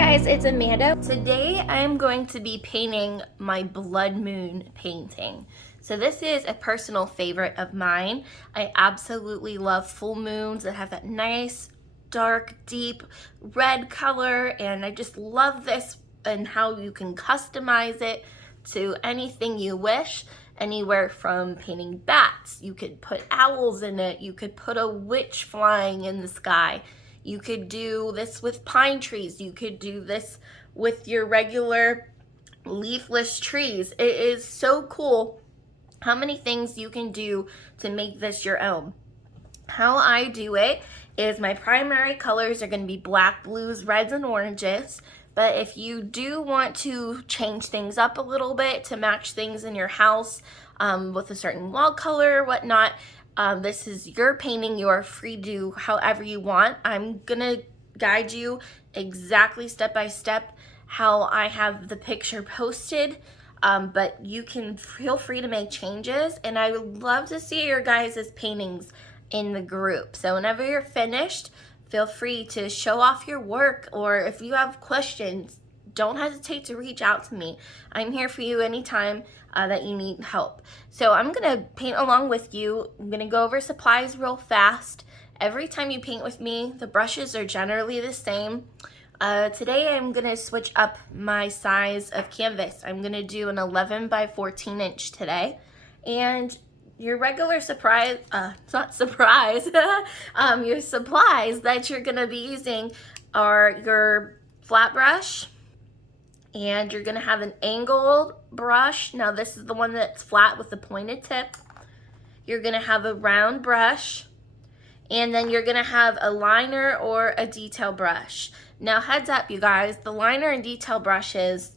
Guys, it's Amanda. Today I'm going to be painting my blood moon painting. So this is a personal favorite of mine. I absolutely love full moons that have that nice, dark, deep red color, and I just love this and how you can customize it to anything you wish. Anywhere from painting bats, you could put owls in it, you could put a witch flying in the sky. You could do this with pine trees. You could do this with your regular leafless trees. It is so cool how many things you can do to make this your own. How I do it is my primary colors are going to be black, blues, reds, and oranges. But if you do want to change things up a little bit to match things in your house with a certain wall color or whatnot, this is your painting. You are free to do however you want. I'm gonna guide you exactly step by step how I have the picture posted, but you can feel free to make changes, and I would love to see your guys' paintings in the group. So whenever you're finished, feel free to show off your work, or if you have questions, don't hesitate to reach out to me. I'm here for you anytime that you need help. So I'm gonna paint along with you. I'm gonna go over supplies real fast. Every time you paint with me, the brushes are generally the same. Today I'm gonna switch up my size of canvas. I'm gonna do an 11 by 14 inch today. And your regular surprise, not surprise, your supplies that you're gonna be using are your flat brush, and you're gonna have an angled brush. Now this is the one that's flat with the pointed tip. You're gonna have a round brush, and then you're gonna have a liner or a detail brush. Now heads up, you guys, the liner and detail brushes,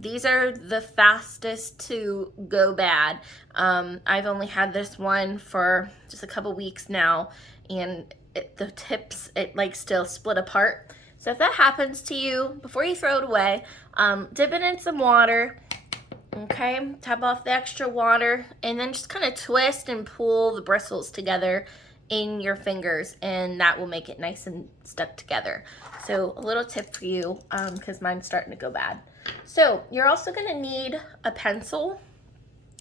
these are the fastest to go bad. I've only had this one for just a couple weeks now, and the tips, it like still split apart. So if that happens to you, before you throw it away, dip it in some water, okay? Tap off the extra water, and then just kind of twist and pull the bristles together in your fingers, and that will make it nice and stuck together. So a little tip for you, because mine's starting to go bad. So you're also gonna need a pencil,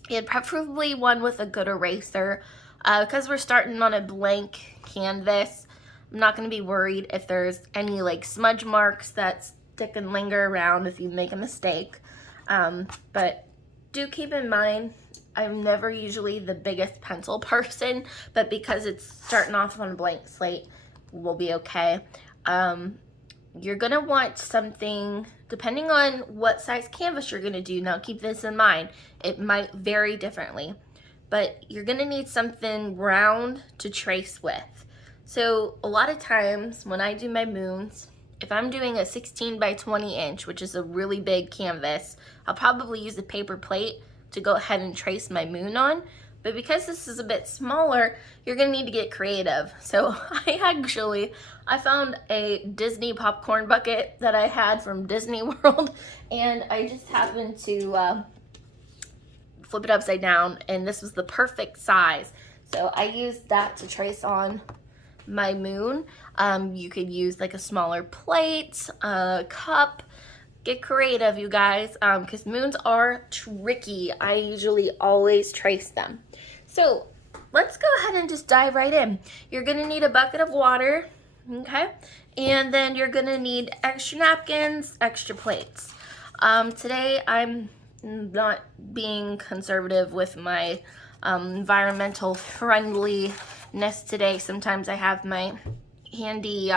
and preferably one with a good eraser, because we're starting on a blank canvas. I'm not going to be worried if there's any like smudge marks that stick and linger around if you make a mistake. But do keep in mind, I'm never usually the biggest pencil person, but because it's starting off on a blank slate, we'll be okay. You're going to want something, depending on what size canvas you're going to do. Now keep this in mind, it might vary differently, but you're going to need something round to trace with. So a lot of times when I do my moons, if I'm doing a 16 by 20 inch, which is a really big canvas, I'll probably use a paper plate to go ahead and trace my moon on. But because this is a bit smaller, you're gonna need to get creative. So I found a Disney popcorn bucket that I had from Disney World, and I just happened to flip it upside down, and this was the perfect size. So I used that to trace on my moon. You could use like a smaller plate, a cup. Get creative, you guys, because moons are tricky. I usually always trace them. So let's go ahead and just dive right in. You're gonna need a bucket of water, okay? And then you're gonna need extra napkins, extra plates. Today I'm not being conservative with my environmental friendliness today. Sometimes I have my handy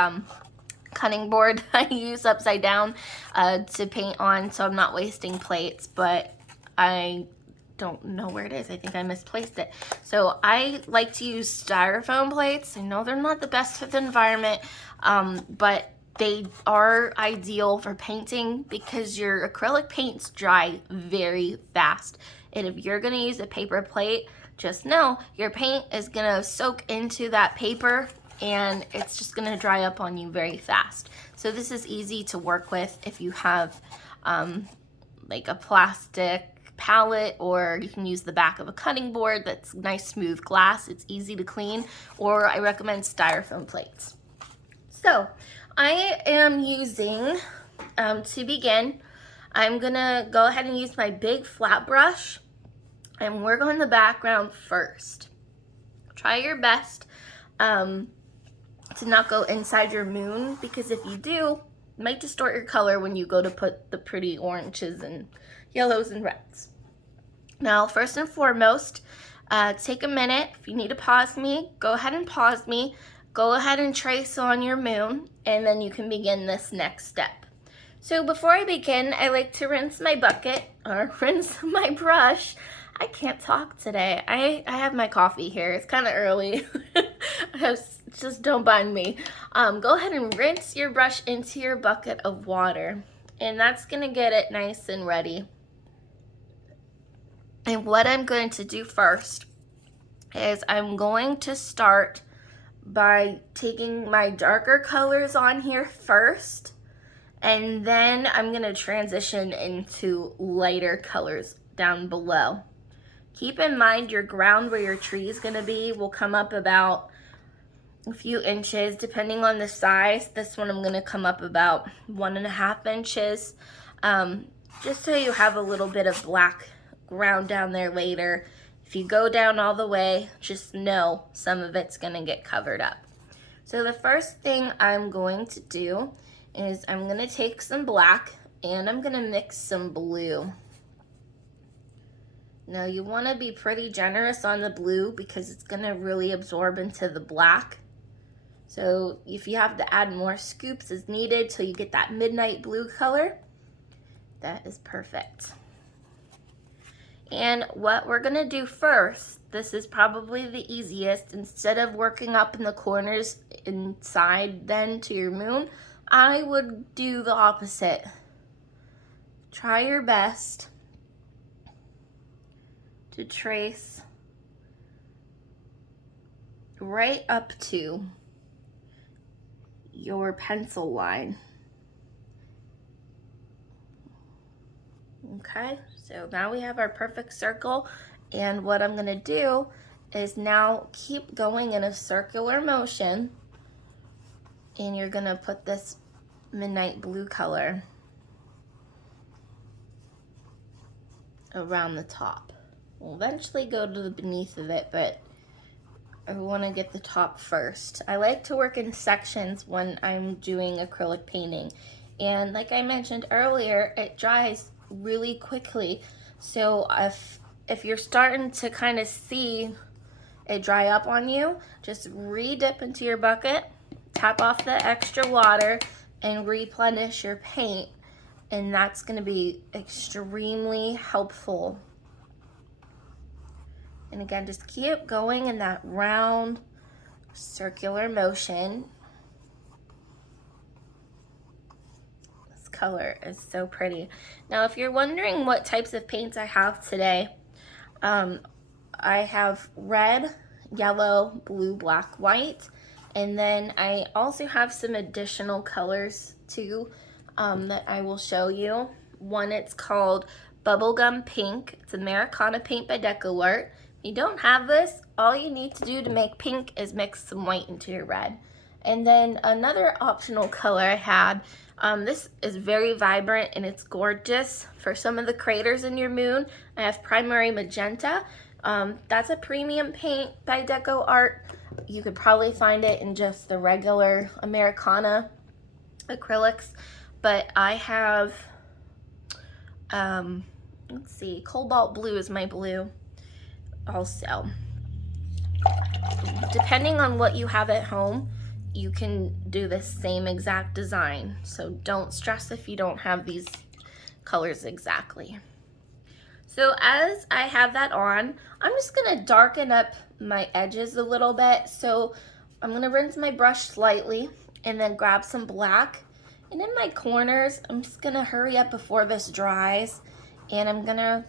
cutting board I use upside down to paint on, so I'm not wasting plates, but I don't know where it is. I think I misplaced it. So I like to use styrofoam plates. I know they're not the best for the environment, but they are ideal for painting because your acrylic paints dry very fast. And if you're gonna use a paper plate, just know your paint is gonna soak into that paper and it's just gonna dry up on you very fast. So this is easy to work with if you have like a plastic palette, or you can use the back of a cutting board that's nice smooth glass. It's easy to clean, or I recommend styrofoam plates. So I am using To begin, I'm gonna go ahead and use my big flat brush and work on the background first. Try your best to not go inside your moon, because if you do, it might distort your color when you go to put the pretty oranges and yellows and reds. Now, first and foremost, take a minute. If you need to pause me, go ahead and pause me. Go ahead and trace on your moon, and then you can begin this next step. So before I begin, I like to rinse my bucket, or rinse my brush. I can't talk today. I have my coffee here. It's kind of early. Just don't mind me. Go ahead and rinse your brush into your bucket of water, and that's gonna get it nice and ready. And what I'm going to do first is I'm going to start by taking my darker colors on here first, and then I'm going to transition into lighter colors down below. Keep in mind your ground where your tree is going to be will come up about a few inches depending on the size. This one I'm going to come up about 1.5 inches, just so you have a little bit of black ground down there later. If you go down all the way, just know some of it's going to get covered up. So the first thing I'm going to do is I'm going to take some black and I'm going to mix some blue. Now you want to be pretty generous on the blue because it's going to really absorb into the black. So if you have to add more scoops as needed till you get that midnight blue color, that is perfect. And what we're going to do first, this is probably the easiest, instead of working up in the corners inside then to your moon, I would do the opposite. Try your best to trace right up to your pencil line. Okay, so now we have our perfect circle, and what I'm going to do is now keep going in a circular motion, and you're going to put this midnight blue color around the top. We'll eventually go to the beneath of it, but I want to get the top first. I like to work in sections when I'm doing acrylic painting, and like I mentioned earlier, it dries really quickly. So if you're starting to kind of see it dry up on you, just re-dip into your bucket, tap off the extra water, and replenish your paint, and that's going to be extremely helpful. And again, just keep going in that round circular motion. This color is so pretty. Now, if you're wondering what types of paints I have today, I have red, yellow, blue, black, white, and then I also have some additional colors too that I will show you. One, it's called Bubblegum Pink. It's Americana paint by DecoArt. If you don't have this, all you need to do to make pink is mix some white into your red. And then another optional color I had, this is very vibrant and it's gorgeous. For some of the craters in your moon, I have Primary Magenta. That's a premium paint by DecoArt. You could probably find it in just the regular Americana acrylics, but I have, let's see, Cobalt Blue is my blue also. Depending on what you have at home, you can do the same exact design. So don't stress if you don't have these colors exactly. So as I have that on, I'm just gonna darken up my edges a little bit. So I'm gonna rinse my brush slightly and then grab some black. And in my corners, I'm just gonna hurry up before this dries, and I'm gonna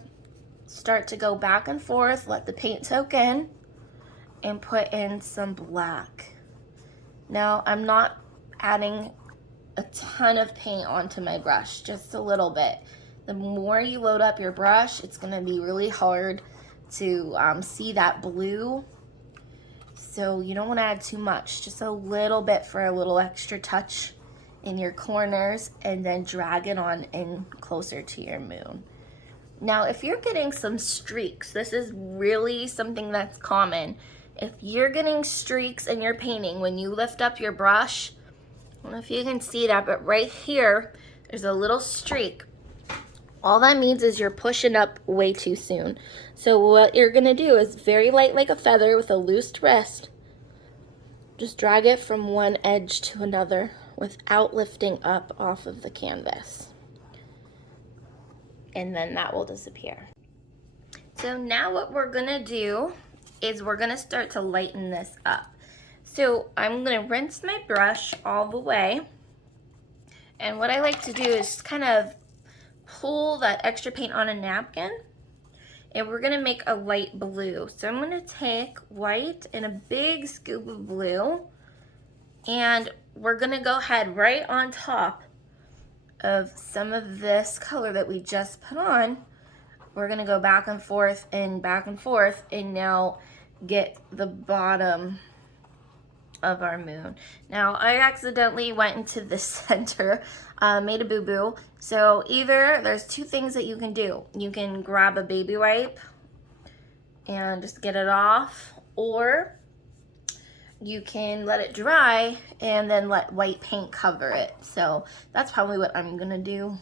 start to go back and forth, let the paint soak in, and put in some black. Now, I'm not adding a ton of paint onto my brush, just a little bit. The more you load up your brush, it's gonna be really hard to see that blue. So you don't wanna add too much, just a little bit for a little extra touch in your corners and then drag it on in closer to your moon. Now, if you're getting some streaks, this is really something that's common. If you're getting streaks in your painting, when you lift up your brush, I don't know if you can see that, but right here, there's a little streak. All that means is you're pushing up way too soon. So what you're gonna do is very light like a feather with a loose wrist, just drag it from one edge to another without lifting up off of the canvas. And then that will disappear. So now what we're gonna do is we're gonna start to lighten this up. So I'm gonna rinse my brush all the way. And what I like to do is kind of pull that extra paint on a napkin, and we're gonna make a light blue. So I'm gonna take white and a big scoop of blue, and we're gonna go ahead right on top of some of this color that we just put on. We're gonna go back and forth and now get the bottom of our moon. Now I accidentally went into the center, made a boo-boo. So either there's two things that you can do. You can grab a baby wipe and just get it off, or you can let it dry and then let white paint cover it. So that's probably what I'm gonna do.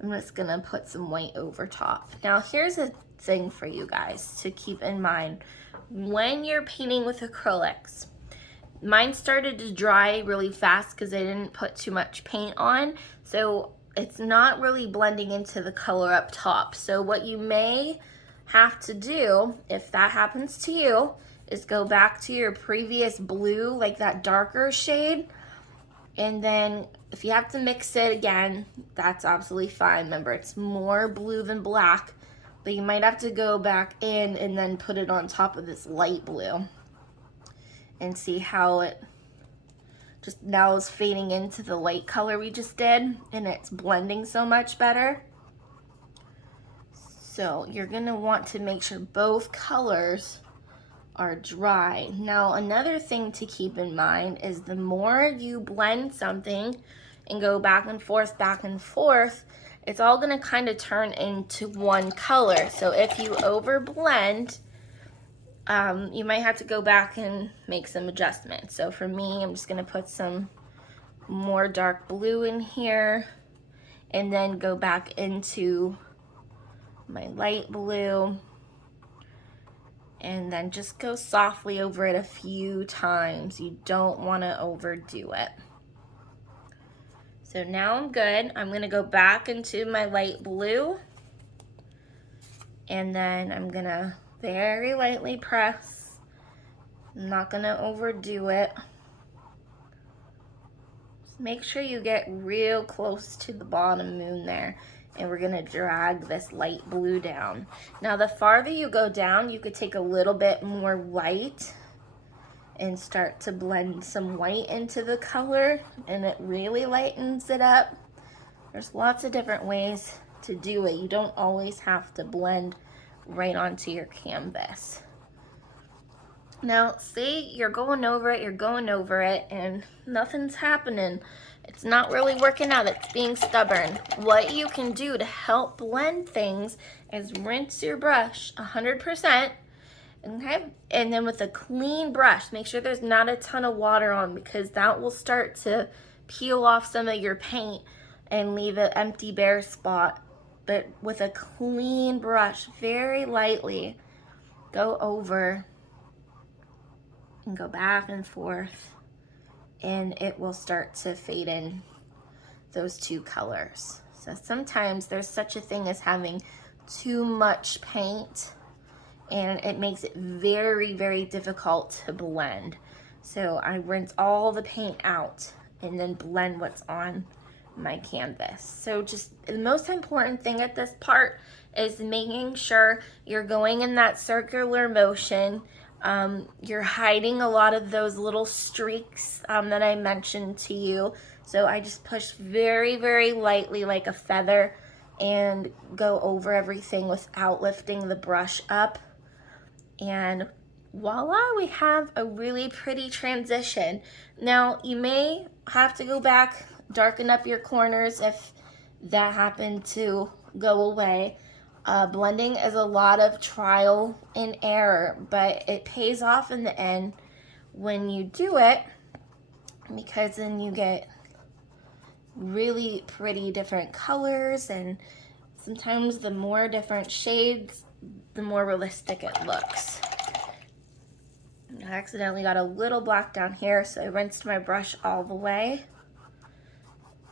I'm just gonna put some white over top. Now here's a thing for you guys to keep in mind when you're painting with acrylics. Mine started to dry really fast because I didn't put too much paint on, so it's not really blending into the color up top. So what you may have to do, if that happens to you, is go back to your previous blue, like that darker shade, and then if you have to mix it again, that's absolutely fine. Remember, it's more blue than black, but you might have to go back in and then put it on top of this light blue and see how it just now is fading into the light color we just did, and it's blending so much better. So you're gonna want to make sure both colors are dry. Now another thing to keep in mind is the more you blend something and go back and forth, it's all gonna kind of turn into one color. So if you over blend, you might have to go back and make some adjustments. So for me, I'm just gonna put some more dark blue in here and then go back into my light blue and then just go softly over it a few times. You don't wanna overdo it. So now I'm good. I'm gonna go back into my light blue, and then I'm gonna very lightly press. I'm not gonna overdo it. Just make sure you get real close to the bottom moon there, and we're gonna drag this light blue down. Now the farther you go down, you could take a little bit more white and start to blend some white into the color, and it really lightens it up. There's lots of different ways to do it. You don't always have to blend right onto your canvas. Now, say you're going over it, and nothing's happening. It's not really working out, it's being stubborn. What you can do to help blend things is rinse your brush 100%, okay? And then with a clean brush, make sure there's not a ton of water on, because that will start to peel off some of your paint and leave an empty bare spot. But with a clean brush, very lightly, go over and go back and forth, and it will start to fade in those two colors. So sometimes there's such a thing as having too much paint, and it makes it very, very difficult to blend. So I rinse all the paint out and then blend what's on my canvas. So just the most important thing at this part is making sure you're going in that circular motion. You're hiding a lot of those little streaks that I mentioned to you. So I just push very, very lightly like a feather and go over everything without lifting the brush up. And voila, we have a really pretty transition. Now, you may have to go back, darken up your corners if that happened to go away. Blending is a lot of trial and error, but it pays off in the end when you do it, because then you get really pretty different colors, and sometimes the more different shades, the more realistic it looks. I accidentally got a little black down here, so I rinsed my brush all the way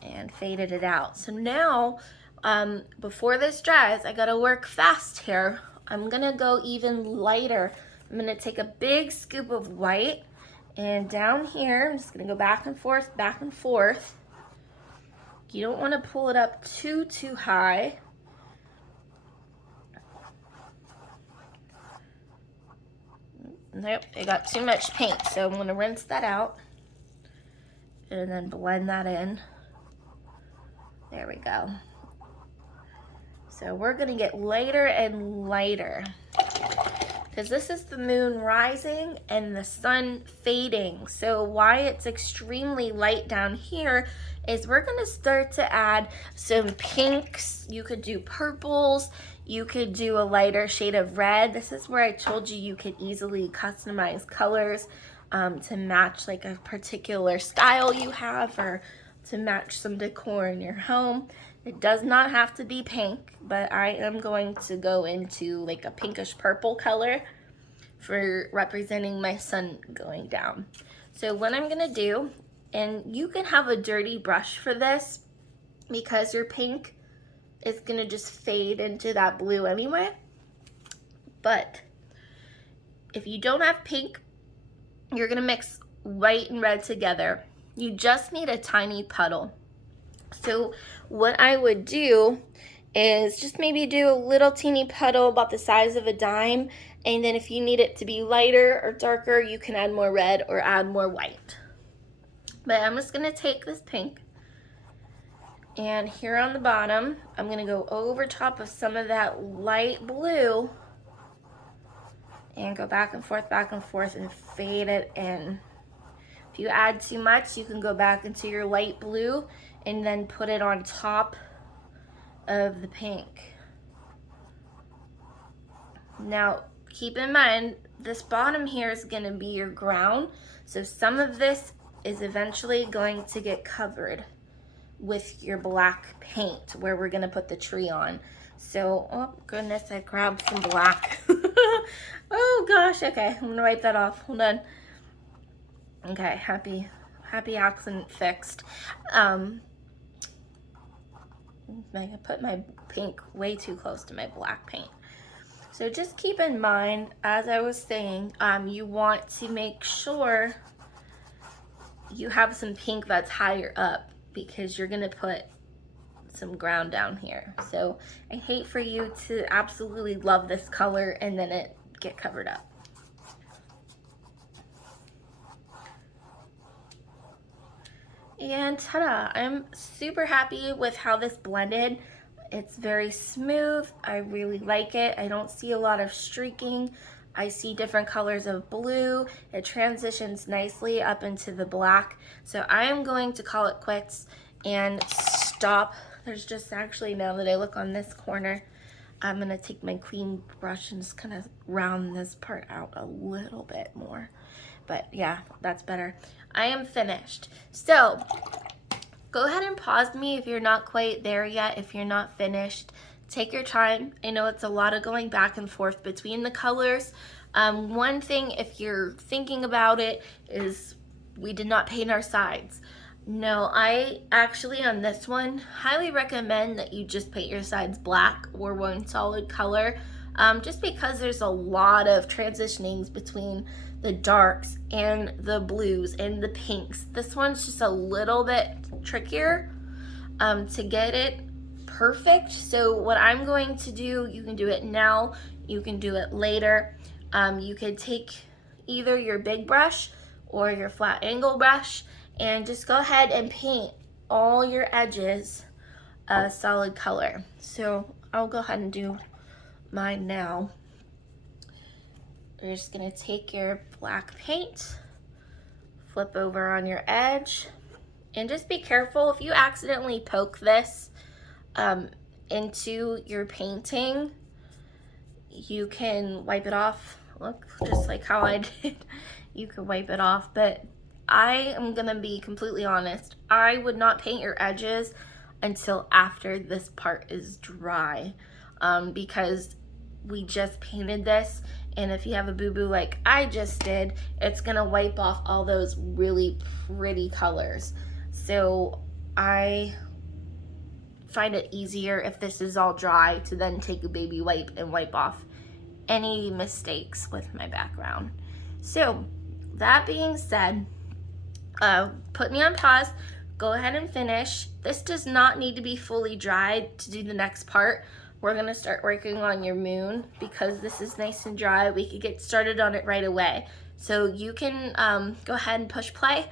and faded it out. So now, before this dries, I gotta work fast here. I'm gonna go even lighter. I'm gonna take a big scoop of white, and down here, I'm just gonna go back and forth, back and forth. You don't wanna pull it up too high. Nope, I got too much paint, so I'm gonna rinse that out and then blend that in. There we go. So we're gonna get lighter and lighter, because this is the moon rising and the sun fading. So why it's extremely light down here is we're gonna start to add some pinks. You could do purples, you could do a lighter shade of red. This is where I told you you could easily customize colors to match like a particular style you have, or to match some decor in your home. It does not have to be pink, but I am going to go into like a pinkish purple color for representing my sun going down. So what I'm gonna do, and you can have a dirty brush for this because your pink is gonna just fade into that blue anyway. But if you don't have pink, you're gonna mix white and red together. You just need a tiny puddle. So what I would do is just maybe do a little teeny puddle about the size of a dime, and then if you need it to be lighter or darker, you can add more red or add more white. But I'm just gonna take this pink, and here on the bottom, I'm gonna go over top of some of that light blue and go back and forth and fade it in. If you add too much, you can go back into your light blue and then put it on top of the pink. Now, keep in mind, this bottom here is gonna be your ground, so some of this is eventually going to get covered with your black paint where we're gonna put the tree on. So, oh goodness, I grabbed some black. Oh gosh, okay, I'm gonna wipe that off, hold on. Okay, happy accident fixed. I put my pink way too close to my black paint. So just keep in mind, as I was saying, you want to make sure you have some pink that's higher up, because you're gonna put some ground down here. So I hate for you to absolutely love this color and then it get covered up. And ta-da! I'm super happy with how this blended. It's very smooth. I really like it. I don't see a lot of streaking. I see different colors of blue. It transitions nicely up into the black. So I am going to call it quits and stop. There's just actually, now that I look on this corner, I'm gonna take my clean brush and just kind of round this part out a little bit more. But yeah, that's better. I am finished. So go ahead and pause me if you're not quite there yet, if you're not finished. Take your time. I know it's a lot of going back and forth between the colors. One thing, if you're thinking about it, is we did not paint our sides. No, I actually on this one highly recommend that you just paint your sides black or one solid color, just because there's a lot of transitionings between the darks and the blues and the pinks. This one's just a little bit trickier to get it perfect. So what I'm going to do, you can do it now, you can do it later. You could take either your big brush or your flat angle brush and just go ahead and paint all your edges a solid color. So I'll go ahead and do mine now. you're just gonna take your black paint, flip over on your edge, and just be careful if you accidentally poke this into your painting, you can wipe it off. Look, just like how I did. You can wipe it off, but I am gonna be completely honest. I would not paint your edges until after this part is dry, because we just painted this, and if you have a boo-boo like I just did, it's gonna wipe off all those really pretty colors. So I find it easier if this is all dry to then take a baby wipe and wipe off any mistakes with my background. So that being said, put me on pause, go ahead and finish. This does not need to be fully dried to do the next part. We're gonna start working on your moon because this is nice and dry. We could get started on it right away. So you can go ahead and push play.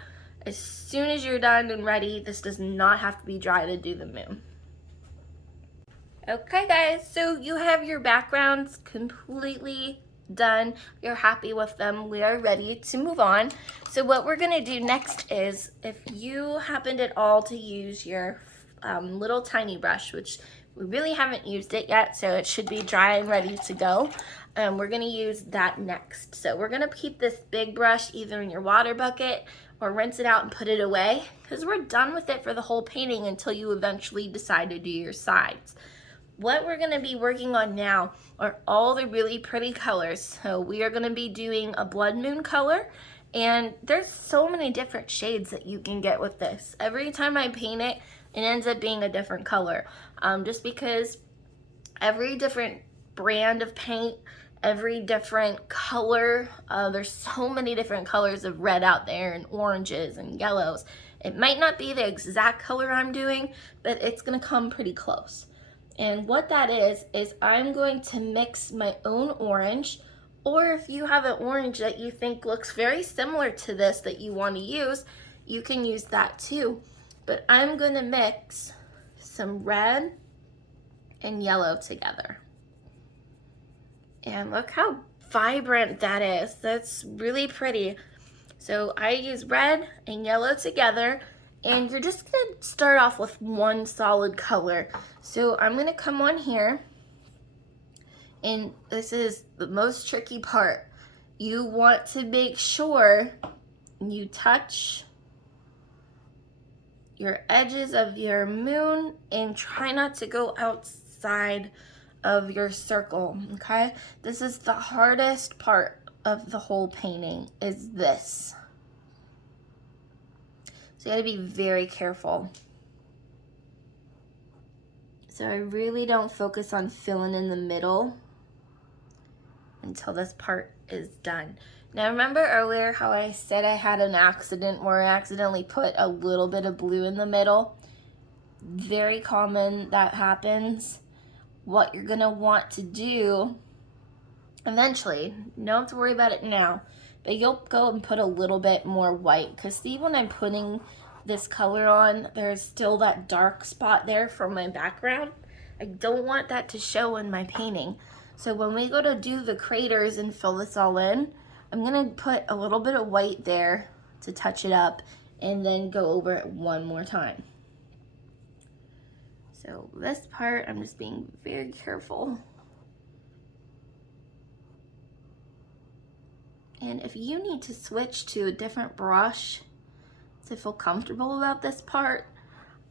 As soon as you're done and ready, this does not have to be dry to do the moon. Okay guys, so you have your backgrounds completely done. You're happy with them. We are ready to move on. So what we're gonna do next is, if you happened at all to use your little tiny brush, which we really haven't used it yet, so it should be dry and ready to go. We're gonna use that next. So we're gonna keep this big brush either in your water bucket or rinse it out and put it away, because we're done with it for the whole painting until you eventually decide to do your sides. What we're gonna be working on now are all the really pretty colors. So we are gonna be doing a blood moon color, and there's so many different shades that you can get with this. Every time I paint it, it ends up being a different color, just because every different brand of paint, every different color, there's so many different colors of red out there, and oranges and yellows. It might not be the exact color I'm doing, but it's gonna come pretty close. And what that is I'm going to mix my own orange, or if you have an orange that you think looks very similar to this that you want to use, you can use that too. But I'm going to mix some red and yellow together. And look how vibrant that is. That's really pretty. So I use red and yellow together, and you're just gonna start off with one solid color. So I'm gonna come on here, and this is the most tricky part. You want to make sure you touch your edges of your moon and try not to go outside of your circle, okay? This is the hardest part of the whole painting, is this. So you gotta be very careful. So I really don't focus on filling in the middle until this part is done. Now remember earlier how I said I had an accident where I accidentally put a little bit of blue in the middle? Very common that happens. What you're gonna want to do eventually, you don't have to worry about it now, but you'll go and put a little bit more white, because see, when I'm putting this color on, there's still that dark spot there from my background. I don't want that to show in my painting. So when we go to do the craters and fill this all in, I'm gonna put a little bit of white there to touch it up, and then go over it one more time. So this part, I'm just being very careful. And if you need to switch to a different brush to feel comfortable about this part,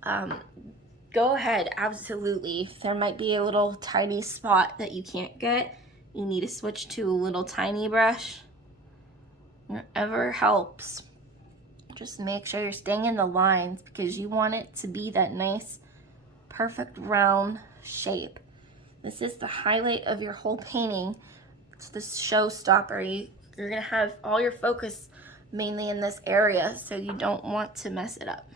go ahead, absolutely. If there might be a little tiny spot that you can't get, you need to switch to a little tiny brush. Whatever helps. Just make sure you're staying in the lines, because you want it to be that nice, perfect round shape. This is the highlight of your whole painting. It's the showstopper. You're gonna have all your focus mainly in this area, so you don't want to mess it up.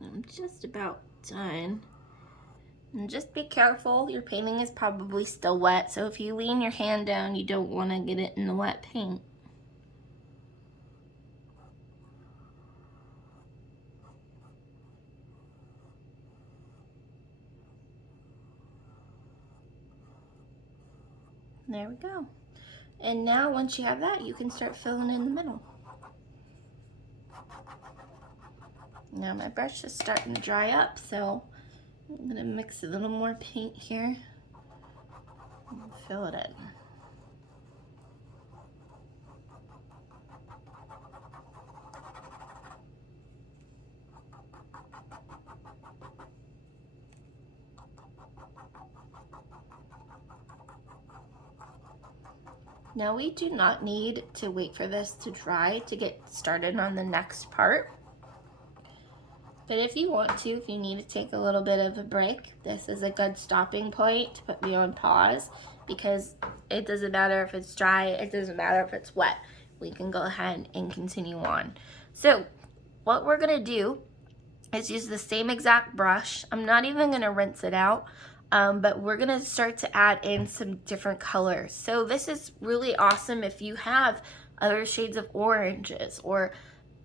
I'm just about done. And just be careful, your painting is probably still wet, so if you lean your hand down, you don't want to get it in the wet paint. There we go. And now once you have that, you can start filling in the middle. Now my brush is starting to dry up, so I'm gonna mix a little more paint here and fill it in. Now we do not need to wait for this to dry to get started on the next part. But if you want to, if you need to take a little bit of a break, this is a good stopping point to put me on pause, because it doesn't matter if it's dry, it doesn't matter if it's wet. We can go ahead and continue on. So what we're gonna do is use the same exact brush. I'm not even gonna rinse it out, but we're gonna start to add in some different colors. So this is really awesome if you have other shades of oranges or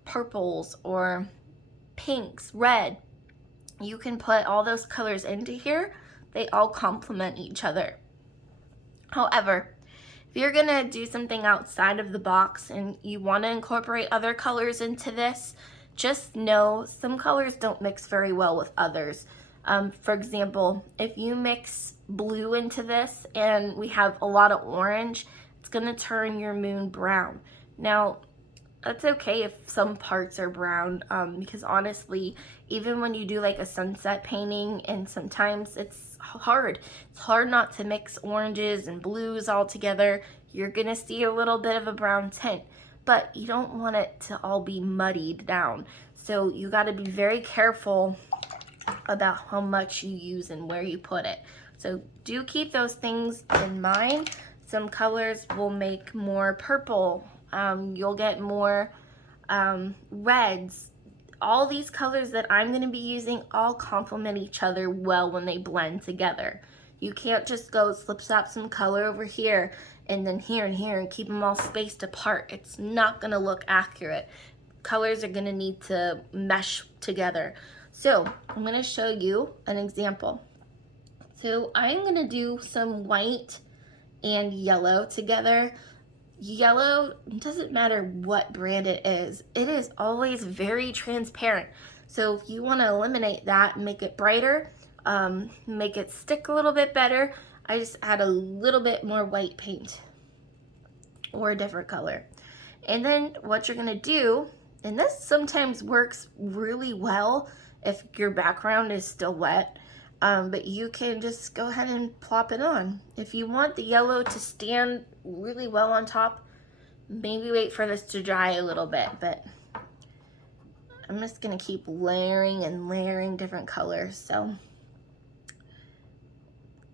purples or pinks, red. You can put all those colors into here. They all complement each other. However, if you're gonna do something outside of the box and you wanna incorporate other colors into this, just know some colors don't mix very well with others. For example, if you mix blue into this and we have a lot of orange, it's gonna turn your moon brown. Now, that's okay if some parts are brown, because honestly, even when you do like a sunset painting, and sometimes it's hard not to mix oranges and blues all together, you're gonna see a little bit of a brown tint, but you don't want it to all be muddied down. So you gotta be very careful about how much you use and where you put it. So do keep those things in mind. Some colors will make more purple. You'll get more reds. All these colors that I'm going to be using all complement each other well when they blend together. You can't just go slap some color over here and then here and here and keep them all spaced apart. It's not going to look accurate. Colors are going to need to mesh together. So I'm going to show you an example. So I'm going to do some white and yellow together. Yellow, doesn't matter what brand it is always very transparent. So if you want to eliminate that and make it brighter, make it stick a little bit better, I just add a little bit more white paint or a different color. And then what you're gonna do, and this sometimes works really well if your background is still wet, but you can just go ahead and plop it on. If you want the yellow to stand really well on top, maybe wait for this to dry a little bit, but I'm just gonna keep layering and layering different colors. So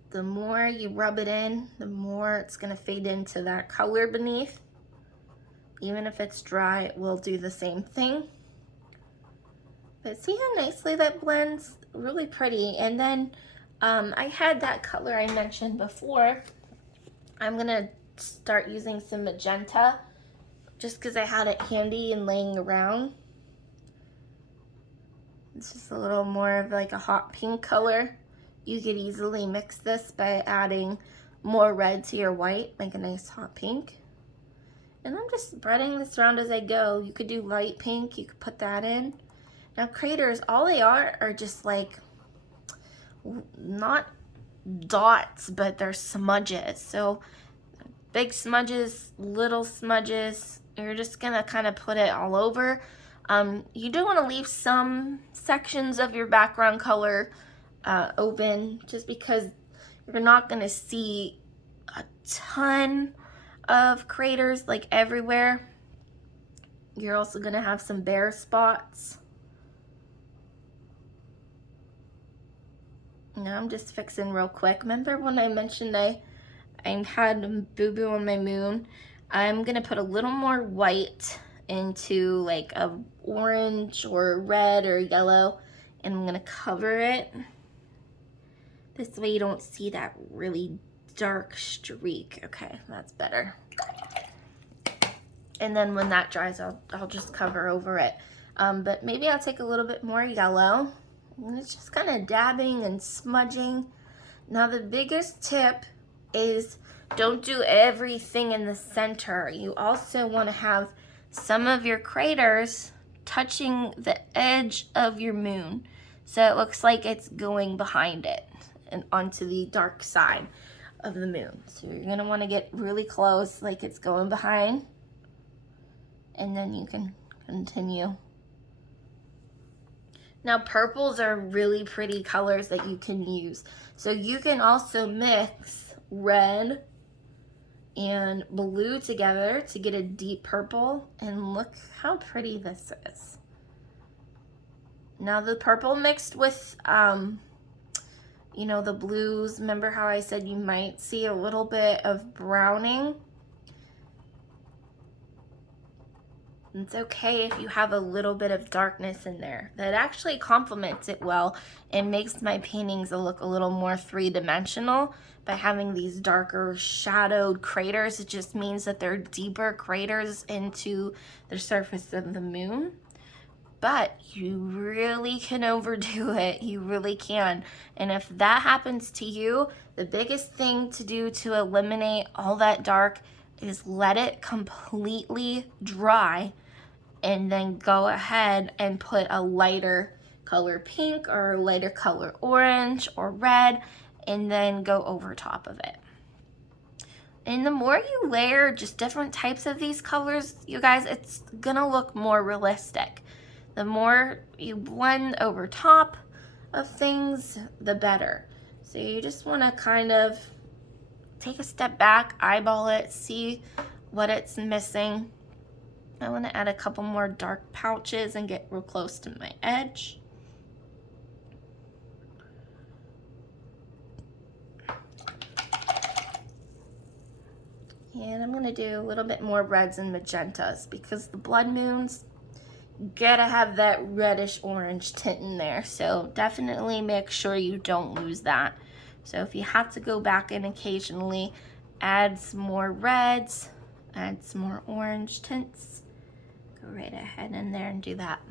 the more you rub it in, the more it's gonna fade into that color beneath. Even if it's dry, it will do the same thing. But see how nicely that blends? Really pretty. And then I had that color I mentioned before. I'm gonna start using some magenta just because I had it handy and laying around. It's just a little more of like a hot pink color. You could easily mix this by adding more red to your white, make a nice hot pink. And I'm just spreading this around as I go. You could do light pink, you could put that in. Now craters, all they are just like, not dots, but they're smudges. So big smudges, little smudges, you're just gonna kind of put it all over. You do want to leave some sections of your background color open, just because you're not gonna see a ton of craters like everywhere. You're also gonna have some bare spots. Now I'm just fixing real quick. Remember when I mentioned I had a boo-boo on my moon? I'm gonna put a little more white into like a orange or red or yellow, and I'm gonna cover it. This way you don't see that really dark streak. Okay, that's better. And then when that dries, I'll just cover over it. But maybe I'll take a little bit more yellow. And it's just kind of dabbing and smudging. Now the biggest tip is don't do everything in the center. You also want to have some of your craters touching the edge of your moon, so it looks like it's going behind it and onto the dark side of the moon. So you're going to want to get really close, like it's going behind, and then you can continue. Now purples are really pretty colors that you can use. So you can also mix red and blue together to get a deep purple, and look how pretty this is. Now the purple mixed with you know, the blues, remember how I said you might see a little bit of browning? It's okay if you have a little bit of darkness in there. That actually complements it well and makes my paintings look a little more three-dimensional by having these darker shadowed craters. It just means that they're deeper craters into the surface of the moon. But you really can overdo it. You really can. And if that happens to you, the biggest thing to do to eliminate all that dark is let it completely dry, and then go ahead and put a lighter color pink or a lighter color orange or red, and then go over top of it. And the more you layer just different types of these colors, you guys, it's gonna look more realistic. The more you blend over top of things, the better. So you just wanna kind of take a step back, eyeball it, see what it's missing. I want to add a couple more dark pouches and get real close to my edge. And I'm going to do a little bit more reds and magentas because the blood moons gotta have that reddish orange tint in there. So definitely make sure you don't lose that. So if you have to go back in occasionally, add some more reds, add some more orange tints. Go right ahead in there and do that.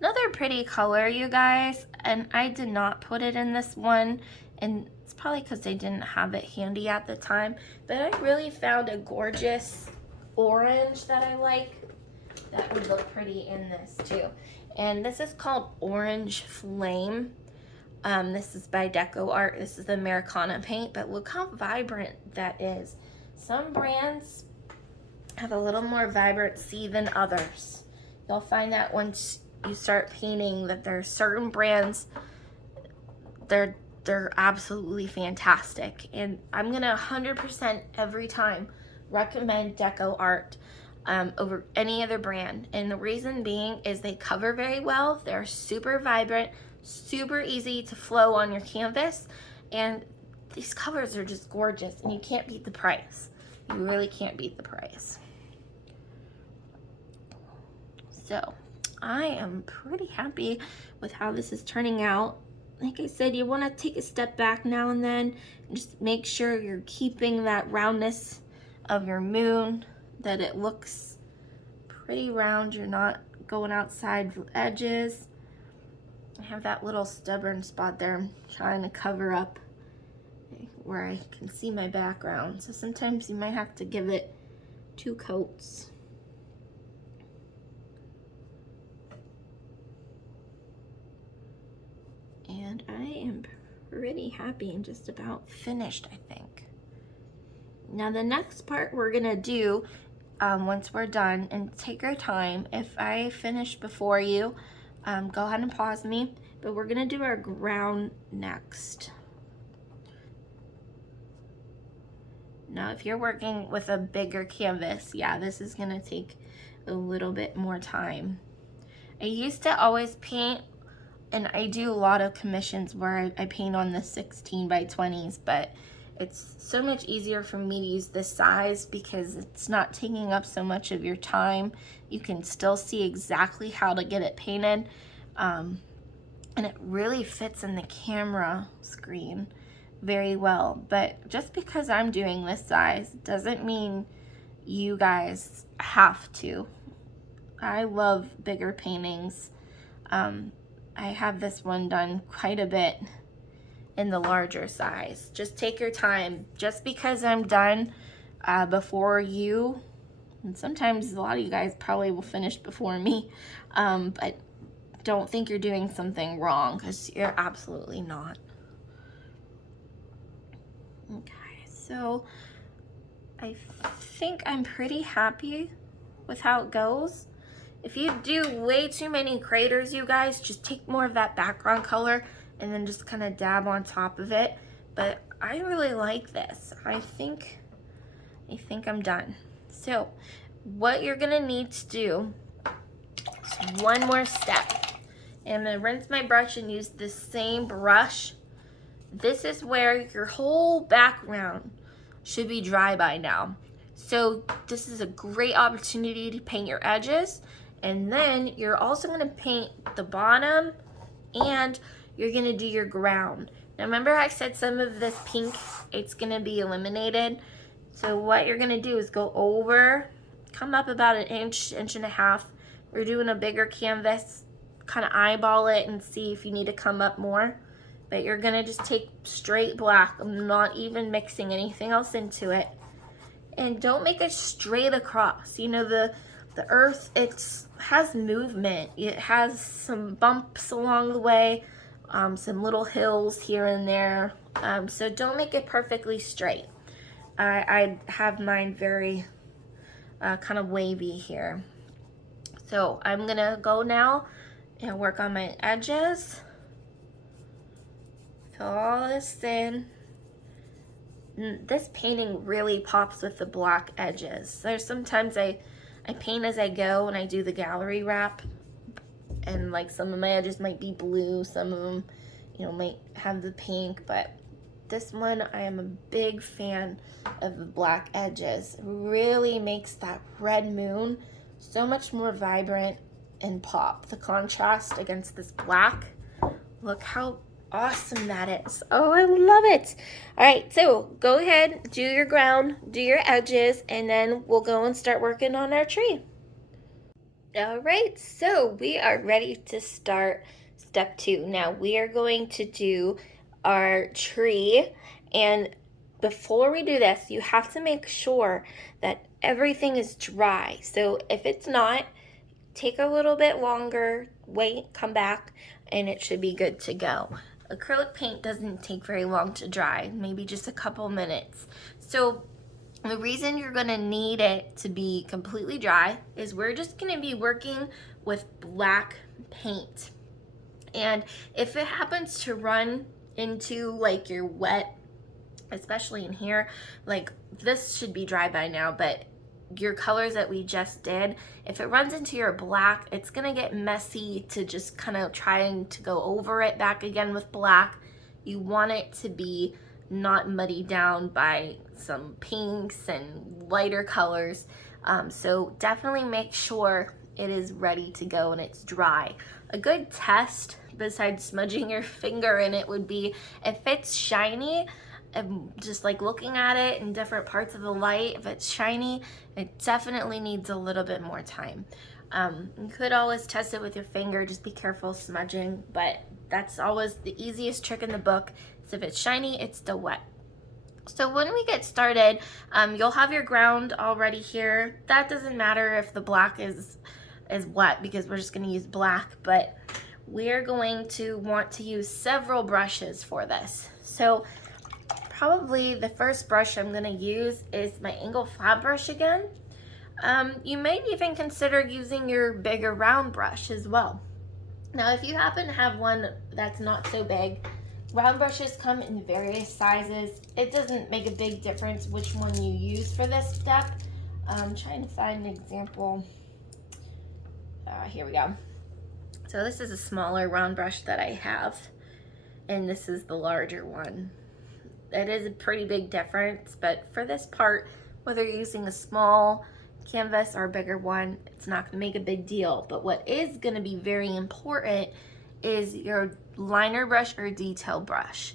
Another pretty color, you guys, and I did not put it in this one, and it's probably because they didn't have it handy at the time, but I really found a gorgeous orange that I like that would look pretty in this too. And this is called Orange Flame. This is by Deco Art. This is the Americana paint, but look how vibrant that is. Some brands have a little more vibrancy than others. You'll find that once you start painting that there are certain brands, they're absolutely fantastic. And I'm gonna 100% every time recommend Deco Art over any other brand. And the reason being is they cover very well, they're super vibrant, super easy to flow on your canvas, and these colors are just gorgeous, and you can't beat the price. You really can't beat the price. So I am pretty happy with how this is turning out. Like I said, you want to take a step back now and then and just make sure you're keeping that roundness of your moon, that it looks pretty round. You're not going outside the edges. I have that little stubborn spot there I'm trying to cover up where I can see my background. So sometimes you might have to give it 2 coats. And I am pretty happy and just about finished, I think. Now the next part we're gonna do, once we're done, and take our time. If I finish before you, go ahead and pause me, but we're gonna do our ground next. Now if you're working with a bigger canvas, yeah, this is gonna take a little bit more time. I used to always paint, and I do a lot of commissions where I paint on the 16 by 20s, but it's so much easier for me to use this size because it's not taking up so much of your time. You can still see exactly how to get it painted, and it really fits in the camera screen very well. But just because I'm doing this size doesn't mean you guys have to. I love bigger paintings. I have this one done quite a bit, in the larger size. Just take your time. Just because I'm done before you, and sometimes a lot of you guys probably will finish before me, but don't think you're doing something wrong, because you're absolutely not. Okay, so I think I'm pretty happy with how it goes. If you do way too many craters, you guys, just take more of that background color and then just kind of dab on top of it. But I really like this. I think I'm done. So what you're gonna need to do is one more step. And I'm gonna rinse my brush and use the same brush. This is where your whole background should be dry by now. So this is a great opportunity to paint your edges, and then you're also gonna paint the bottom and you're gonna do your ground. Now remember I said some of this pink, it's gonna be eliminated. So what you're gonna do is go over, come up about an inch, inch and a half. We're doing a bigger canvas, kind of eyeball it and see if you need to come up more. But you're gonna just take straight black. I'm not even mixing anything else into it. And don't make it straight across. You know, the earth, it has movement. It has some bumps along the way, some little hills here and there. So don't make it perfectly straight. I have mine very kind of wavy here. So I'm gonna go now and work on my edges. Fill all this in. This painting really pops with the black edges. There's sometimes I paint as I go and I do the gallery wrap, and like some of my edges might be blue, some of them, you know, might have the pink, but this one I am a big fan of the black edges. It really makes that red moon so much more vibrant and pop. The contrast against this black, look how awesome that is. Oh, I love it. All right, so go ahead, do your ground, do your edges, and then we'll go and start working on our tree. All right, so we are ready to start step 2. Now we are going to do our tree, and before we do this, you have to make sure that everything is dry. So if it's not, take a little bit longer, wait, come back, and it should be good to go. Acrylic paint doesn't take very long to dry, maybe just a couple minutes. So the reason you're gonna need it to be completely dry is we're just gonna be working with black paint. And if it happens to run into like your wet, especially in here, like this should be dry by now, but your colors that we just did, if it runs into your black, it's gonna get messy to just kind of trying to go over it back again with black. You want it to be not muddied down by some pinks and lighter colors. So definitely make sure it is ready to go and it's dry. A good test besides smudging your finger in it would be if it's shiny, just like looking at it in different parts of the light, if it's shiny, it definitely needs a little bit more time. You could always test it with your finger, just be careful smudging, but that's always the easiest trick in the book. So if it's shiny, it's still wet. So when we get started, you'll have your ground already here. That doesn't matter if the black is wet because we're just gonna use black, but we're going to want to use several brushes for this. So probably the first brush I'm gonna use is my angle flat brush again. You may even consider using your bigger round brush as well. Now, if you happen to have one that's not so big, round brushes come in various sizes. It doesn't make a big difference which one you use for this step. I'm trying to find an example. Here we go. So this is a smaller round brush that I have, and this is the larger one. It is a pretty big difference, but for this part, whether you're using a small canvas or a bigger one, it's not gonna make a big deal. But what is gonna be very important is your liner brush or detail brush.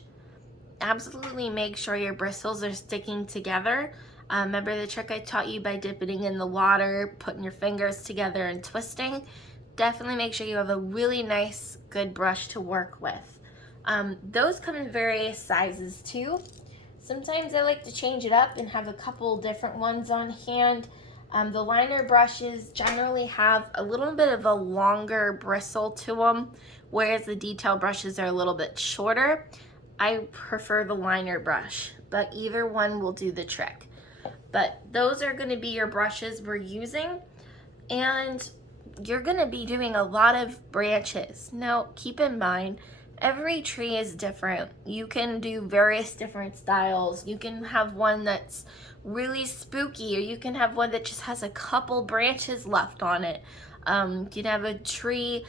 Absolutely make sure your bristles are sticking together. Remember the trick I taught you by dipping in the water, putting your fingers together and twisting? Definitely make sure you have a really nice, good brush to work with. Those come in various sizes too. Sometimes I like to change it up and have a couple different ones on hand. The liner brushes generally have a little bit of a longer bristle to them, whereas the detail brushes are a little bit shorter. I prefer the liner brush, but either one will do the trick. But those are going to be your brushes we're using, and you're going to be doing a lot of branches. Now, keep in mind, every tree is different. You can do various different styles. You can have one that's really spooky, or you can have one that just has a couple branches left on it. You can have a tree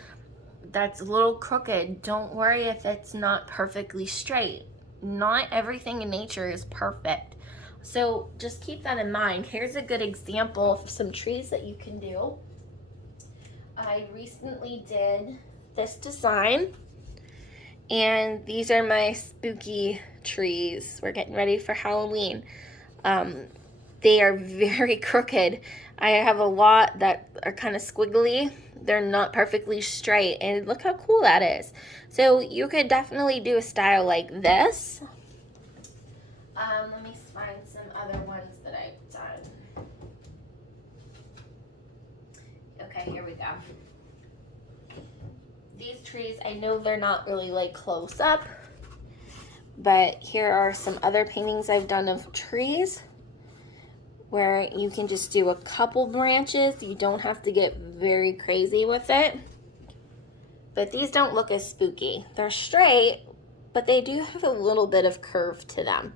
that's a little crooked. Don't worry if it's not perfectly straight. Not everything in nature is perfect. So just keep that in mind. Here's a good example of some trees that you can do. I recently did this design, and these are my spooky trees. We're getting ready for Halloween. They are very crooked. I have a lot that are kind of squiggly. They're not perfectly straight, and look how cool that is. So you could definitely do a style like this. Let me find some other ones that I've done. Okay, here we go. These trees, I know they're not really like close up, but here are some other paintings I've done of trees where you can just do a couple branches. You don't have to get very crazy with it. But these don't look as spooky. They're straight, but they do have a little bit of curve to them.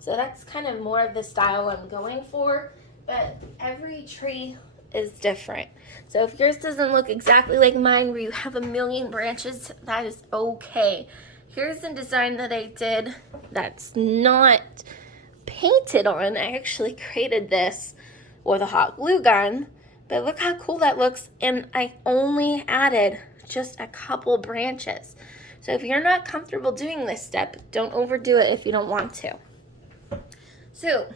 So that's kind of more of the style I'm going for, but every tree is different. So if yours doesn't look exactly like mine, where you have a million branches, that is okay. Here's a design that I did that's not painted on. I actually created this with a hot glue gun, but look how cool that looks, and I only added just a couple branches. So if you're not comfortable doing this step, don't overdo it if you don't want to. So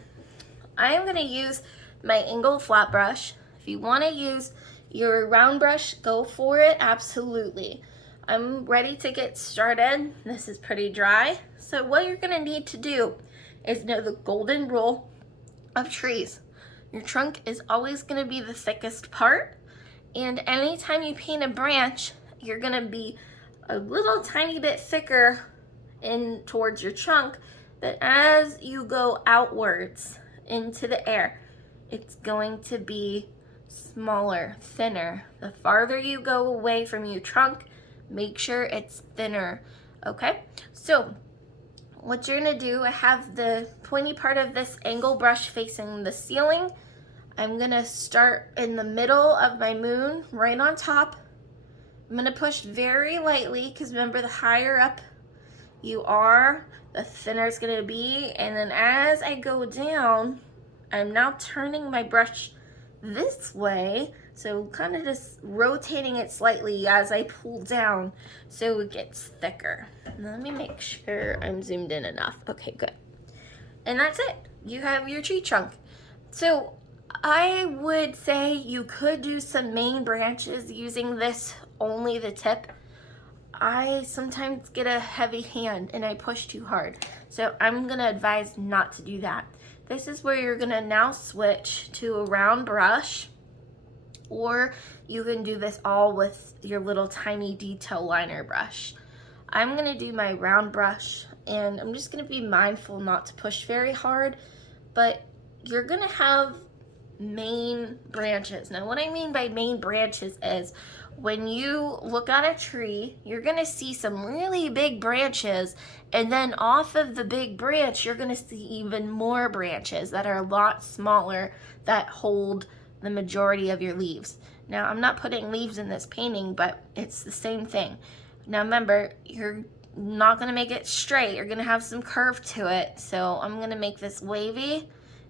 I'm going to use my angled flat brush. If you want to use your round brush, go for it, absolutely. I'm ready to get started. This is pretty dry. So what you're going to need to do is know the golden rule of trees. Your trunk is always going to be the thickest part, and anytime you paint a branch, you're going to be a little tiny bit thicker in towards your trunk, but as you go outwards into the air, it's going to be smaller, thinner. The farther you go away from your trunk, make sure it's thinner, okay? So what you're gonna do, I have the pointy part of this angle brush facing the ceiling. I'm gonna start in the middle of my moon, right on top. I'm gonna push very lightly, because remember, the higher up you are, the thinner it's gonna be. And then as I go down, I'm now turning my brush this way, so kind of just rotating it slightly as I pull down so it gets thicker. Let me make sure I'm zoomed in enough. Okay, good. And that's it. You have your tree trunk. So I would say you could do some main branches using this, only the tip. I sometimes get a heavy hand and I push too hard, so I'm gonna advise not to do that. This is where you're gonna now switch to a round brush, or you can do this all with your little tiny detail liner brush. I'm gonna do my round brush, and I'm just gonna be mindful not to push very hard, but you're gonna have main branches. Now what I mean by main branches is when you look at a tree, you're gonna see some really big branches, and then off of the big branch, you're gonna see even more branches that are a lot smaller that hold the majority of your leaves. Now, I'm not putting leaves in this painting, but it's the same thing. Now remember, you're not gonna make it straight, you're gonna have some curve to it, so I'm gonna make this wavy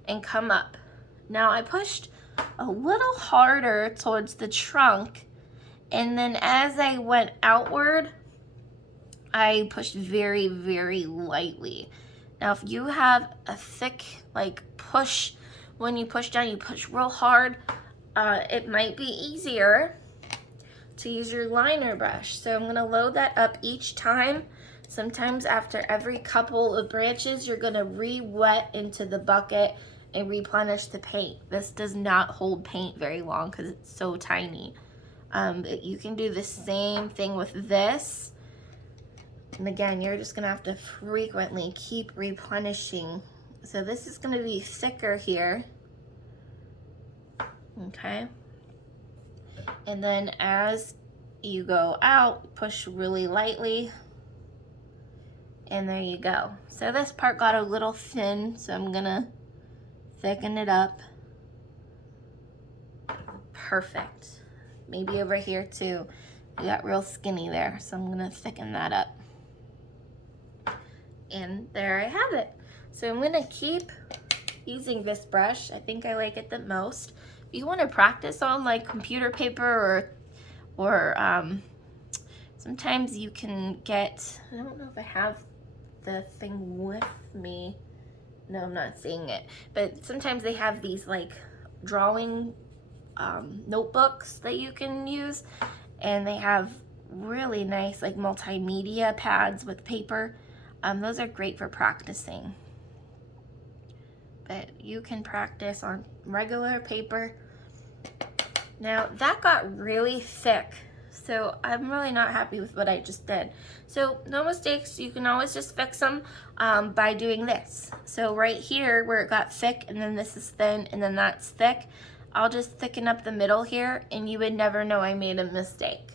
and come up. Now I pushed a little harder towards the trunk, and then as I went outward, I pushed very, very lightly. Now if you have a thick push, when you push down, you push real hard, it might be easier to use your liner brush. So I'm gonna load that up each time Sometimes after every couple of branches, you're gonna re-wet into the bucket and replenish the paint. This does not hold paint very long because it's so tiny. You can do the same thing with this. And again, you're just gonna have to frequently keep replenishing. So this is gonna be thicker here, okay? And then as you go out, push really lightly, and there you go. So this part got a little thin, so I'm gonna thicken it up. Perfect. Maybe over here too. You got real skinny there, so I'm gonna thicken that up. And there I have it. So I'm gonna keep using this brush. I think I like it the most. If you wanna practice on like computer paper or sometimes you can get, I don't know if I have the thing with me. No, I'm not seeing it. But sometimes they have these like drawing notebooks that you can use, and they have really nice like multimedia pads with paper. Those are great for practicing. But you can practice on regular paper. Now that got really thick, so I'm really not happy with what I just did. So no mistakes, you can always just fix them by doing this. So right here where it got thick and then this is thin and then that's thick, I'll just thicken up the middle here and you would never know I made a mistake.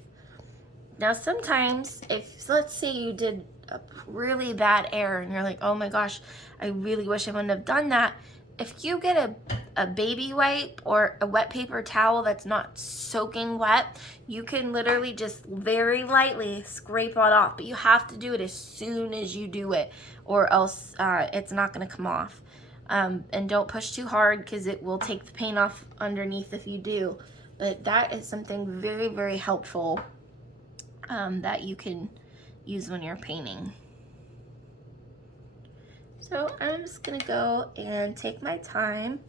Now sometimes if, let's say you did a really bad error and you're like, oh my gosh, I really wish I wouldn't have done that. If you get a baby wipe or a wet paper towel that's not soaking wet, you can literally just very lightly scrape it off, but you have to do it as soon as you do it or else it's not gonna come off. And don't push too hard because it will take the paint off underneath if you do. But that is something very, very helpful that you can use when you're painting. So I'm just gonna go and take my time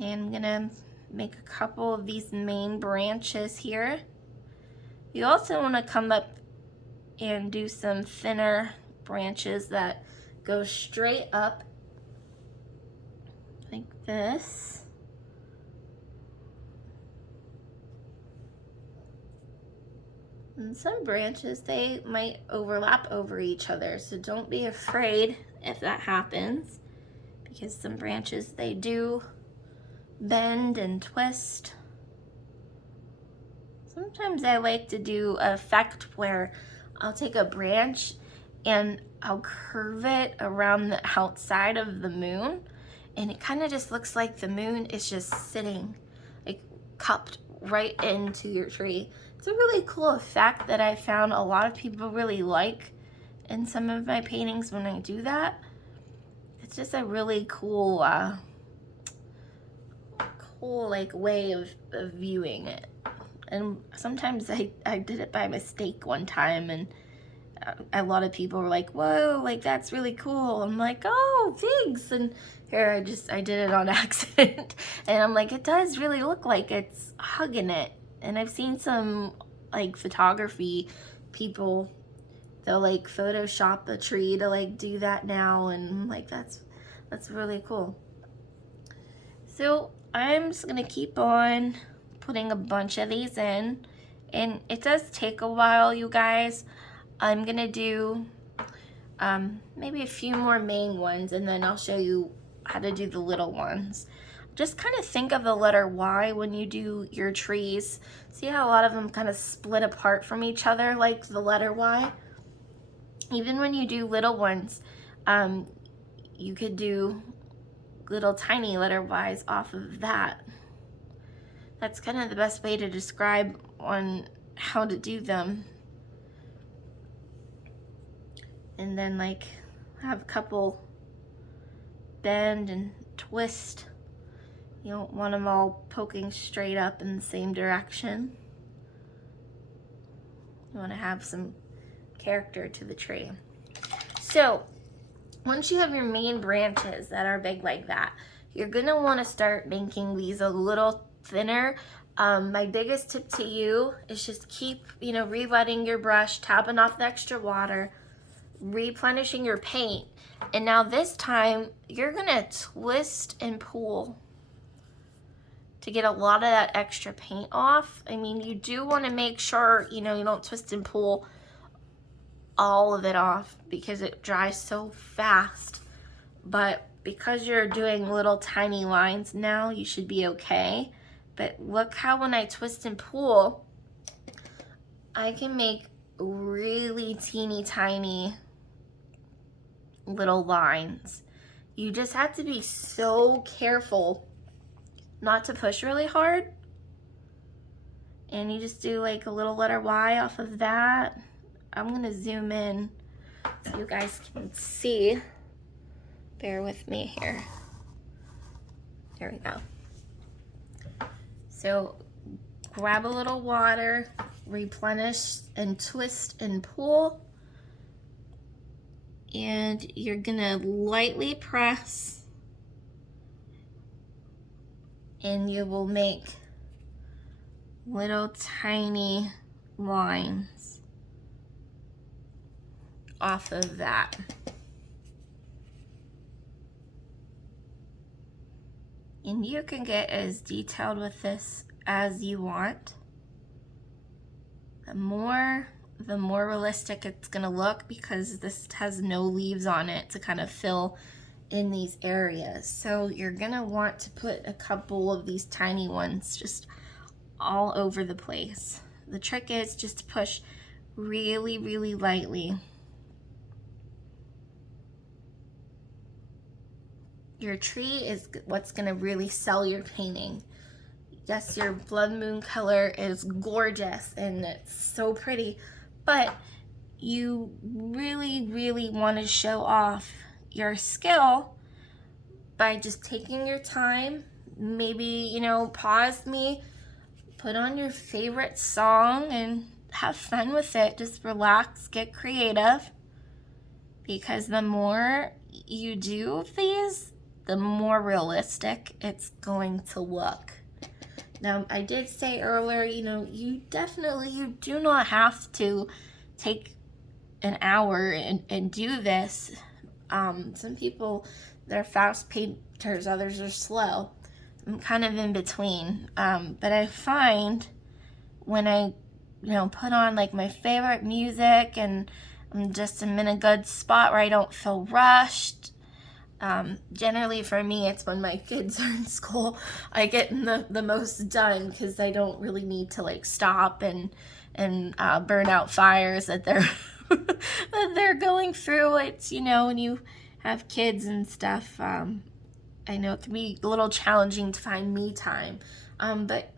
and I'm gonna make a couple of these main branches here. You also wanna come up and do some thinner branches that go straight up like this. And some branches, they might overlap over each other, so don't be afraid if that happens, because some branches, they do bend and twist. Sometimes I like to do an effect where I'll take a branch and I'll curve it around the outside of the moon, and it kind of just looks like the moon is just sitting like cupped right into your tree. It's a really cool effect that I found a lot of people really like in some of my paintings when I do that. It's just a really cool like way of viewing it. And sometimes I did it by mistake one time, and a lot of people were like, whoa, like that's really cool. I'm like, oh, thanks. And here I did it on accident. And I'm like, it does really look like it's hugging it. And I've seen some like photography people, they'll like Photoshop a tree to like do that now, and I'm like, that's really cool. So I'm just gonna keep on putting a bunch of these in, and it does take a while, you guys. I'm gonna do maybe a few more main ones, and then I'll show you how to do the little ones. Just kind of think of the letter Y when you do your trees. See how a lot of them kind of split apart from each other like the letter Y? Even when you do little ones, you could do little tiny letter Y's off of that. That's kind of the best way to describe on how to do them. And then like have a couple bend and twist. You don't want them all poking straight up in the same direction. You want to have some character to the tree. So once you have your main branches that are big like that, you're gonna want to start making these a little thinner. My biggest tip to you is just keep, re-wetting your brush, tapping off the extra water, replenishing your paint. And now this time, you're gonna twist and pull to get a lot of that extra paint off. I mean, you do wanna make sure, you know, you don't twist and pull all of it off because it dries so fast. But because you're doing little tiny lines now, you should be okay. But look how when I twist and pull, I can make really teeny tiny little lines. You just have to be so careful not to push really hard. And you just do like a little letter Y off of that. I'm gonna zoom in so you guys can see. Bear with me here. There we go. So grab a little water, replenish and twist and pull. And you're gonna lightly press and you will make little tiny lines off of that. And you can get as detailed with this as you want. The more realistic it's gonna look because this has no leaves on it to kind of fill in these areas. So you're gonna want to put a couple of these tiny ones just all over the place. The trick is just to push really, really lightly. Your tree is what's gonna really sell your painting. Yes, your blood moon color is gorgeous and it's so pretty, but you really, really wanna show off your skill by just taking your time. Maybe, you know, pause me, put on your favorite song and have fun with it. Just relax, get creative, because the more you do of these, the more realistic it's going to look. Now, I did say earlier, you know, you do not have to take an hour and do this. Some people, they're fast painters, others are slow. I'm kind of in between. But I find when I, you know, put on like my favorite music and I'm in a good spot where I don't feel rushed. Generally for me, it's when my kids are in school, I get the most done because I don't really need to like stop and burn out fires that they're that they're going through. It's, you know, when you have kids and stuff, I know it can be a little challenging to find me time, but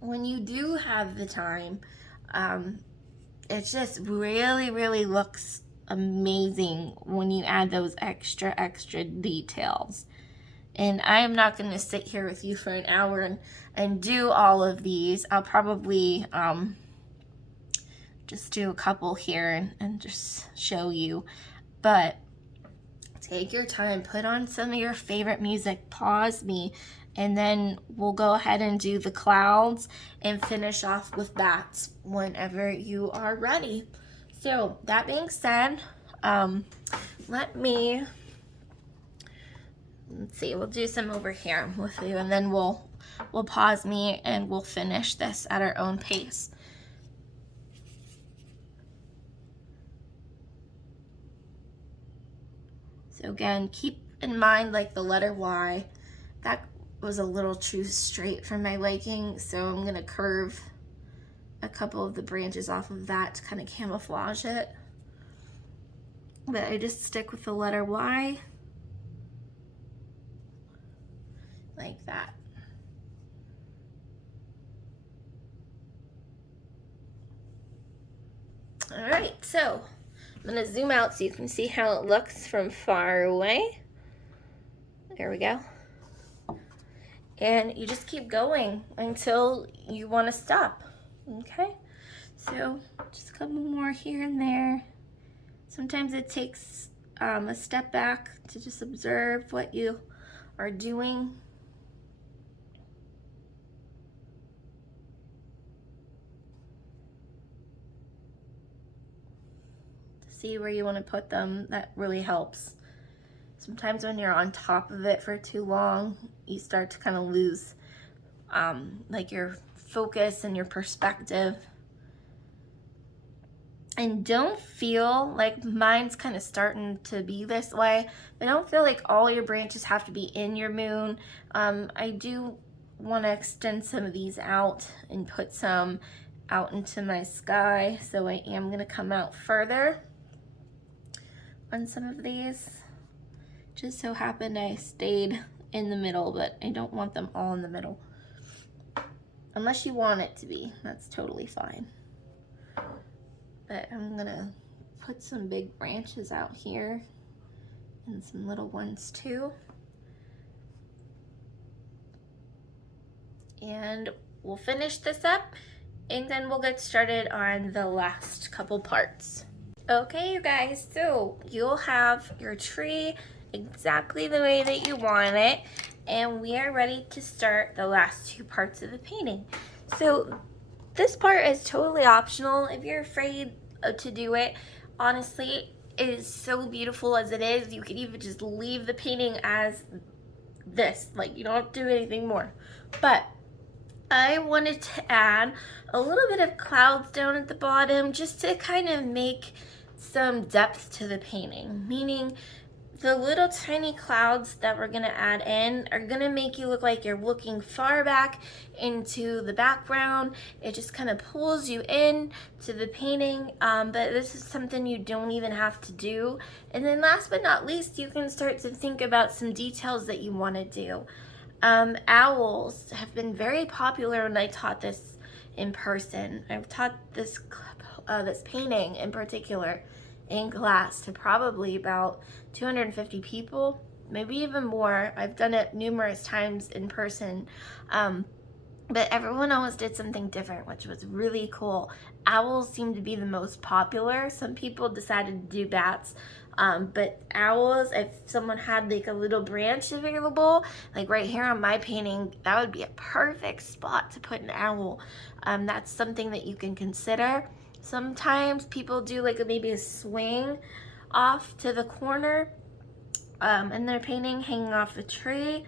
when you do have the time, it just really, really looks amazing when you add those extra details. And I am not going to sit here with you for an hour and do all of these. I'll probably just do a couple here and just show you. But take your time, put on some of your favorite music, pause me, and then we'll go ahead and do the clouds and finish off with bats whenever you are ready. So that being said, let's see, we'll do some over here with you, and then we'll pause me and we'll finish this at our own pace. So again, keep in mind like the letter Y, that was a little too straight for my liking, so I'm gonna curve a couple of the branches off of that to kind of camouflage it. But I just stick with the letter Y like that. All right, so I'm gonna zoom out so you can see how it looks from far away. There we go. And you just keep going until you want to stop. Okay, so just a couple more here and there. Sometimes it takes a step back to just observe what you are doing. see where you want to put them. That really helps. Sometimes when you're on top of it for too long, you start to kind of lose like your focus and your perspective. And don't feel like, mine's kind of starting to be this way, but don't feel like all your branches have to be in your moon. I do want to extend some of these out and put some out into my sky, so I am going to come out further on some of these. Just so happened I stayed in the middle, but I don't want them all in the middle. Unless you want it to be, that's totally fine. But I'm gonna put some big branches out here and some little ones too. And we'll finish this up and then we'll get started on the last couple parts. Okay, you guys, so you'll have your tree exactly the way that you want it, and we are ready to start the last two parts of the painting. So this part is totally optional if you're afraid to do it. Honestly, it is so beautiful as it is. You could even just leave the painting as this, like you don't have to do anything more. But I wanted to add a little bit of clouds down at the bottom just to kind of make some depth to the painting, meaning the little tiny clouds that we're gonna add in are gonna make you look like you're looking far back into the background. It just kind of pulls you in to the painting, but this is something you don't even have to do. And then last but not least, you can start to think about some details that you wanna do. Owls have been very popular when I taught this in person. I've taught this painting in particular in class to probably about 250 people, maybe even more. I've done it numerous times in person, but everyone always did something different, which was really cool. Owls seem to be the most popular. Some people decided to do bats, but owls, if someone had like a little branch available, like right here on my painting, that would be a perfect spot to put an owl. That's something that you can consider. Sometimes people do like maybe a swing off to the corner in their painting, hanging off a tree.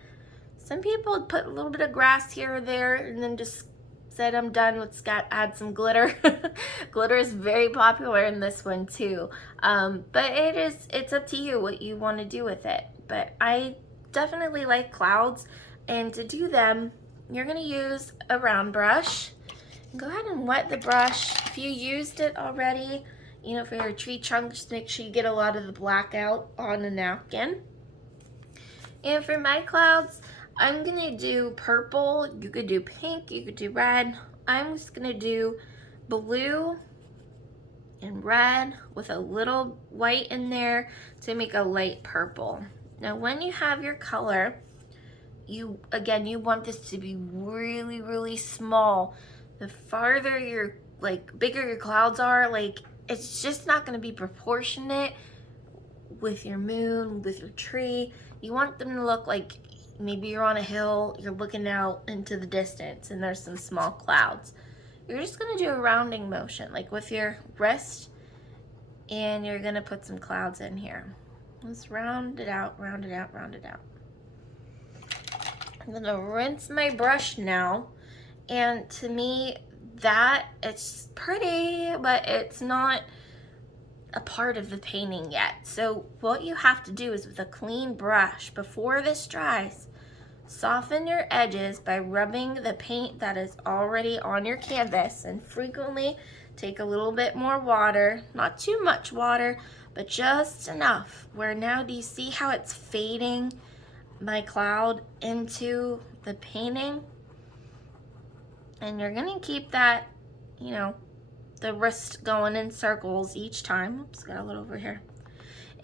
Some people put a little bit of grass here or there and then just said, I'm done, let's add some glitter. Glitter is very popular in this one too. But it's up to you what you want to do with it. But I definitely like clouds, and to do them, you're gonna use a round brush. Go ahead and wet the brush. If you used it already, you know, for your tree trunk, just make sure you get a lot of the black out on a napkin. And for my clouds, I'm gonna do purple. You could do pink, you could do red. I'm just gonna do blue and red with a little white in there to make a light purple. Now when you have your color, you want this to be really, really small. The farther your, like, bigger your clouds are, like, it's just not going to be proportionate with your moon, with your tree. You want them to look like maybe you're on a hill, you're looking out into the distance, and there's some small clouds. You're just going to do a rounding motion, like with your wrist, and you're going to put some clouds in here. Let's round it out, round it out, round it out. I'm going to rinse my brush now. And to me, that it's pretty, but it's not a part of the painting yet. So what you have to do is, with a clean brush, before this dries, soften your edges by rubbing the paint that is already on your canvas, and frequently take a little bit more water, not too much water, but just enough. Where now, do you see how it's fading my cloud into the painting? And you're gonna keep that, you know, the wrist going in circles each time. Oops, got a little over here.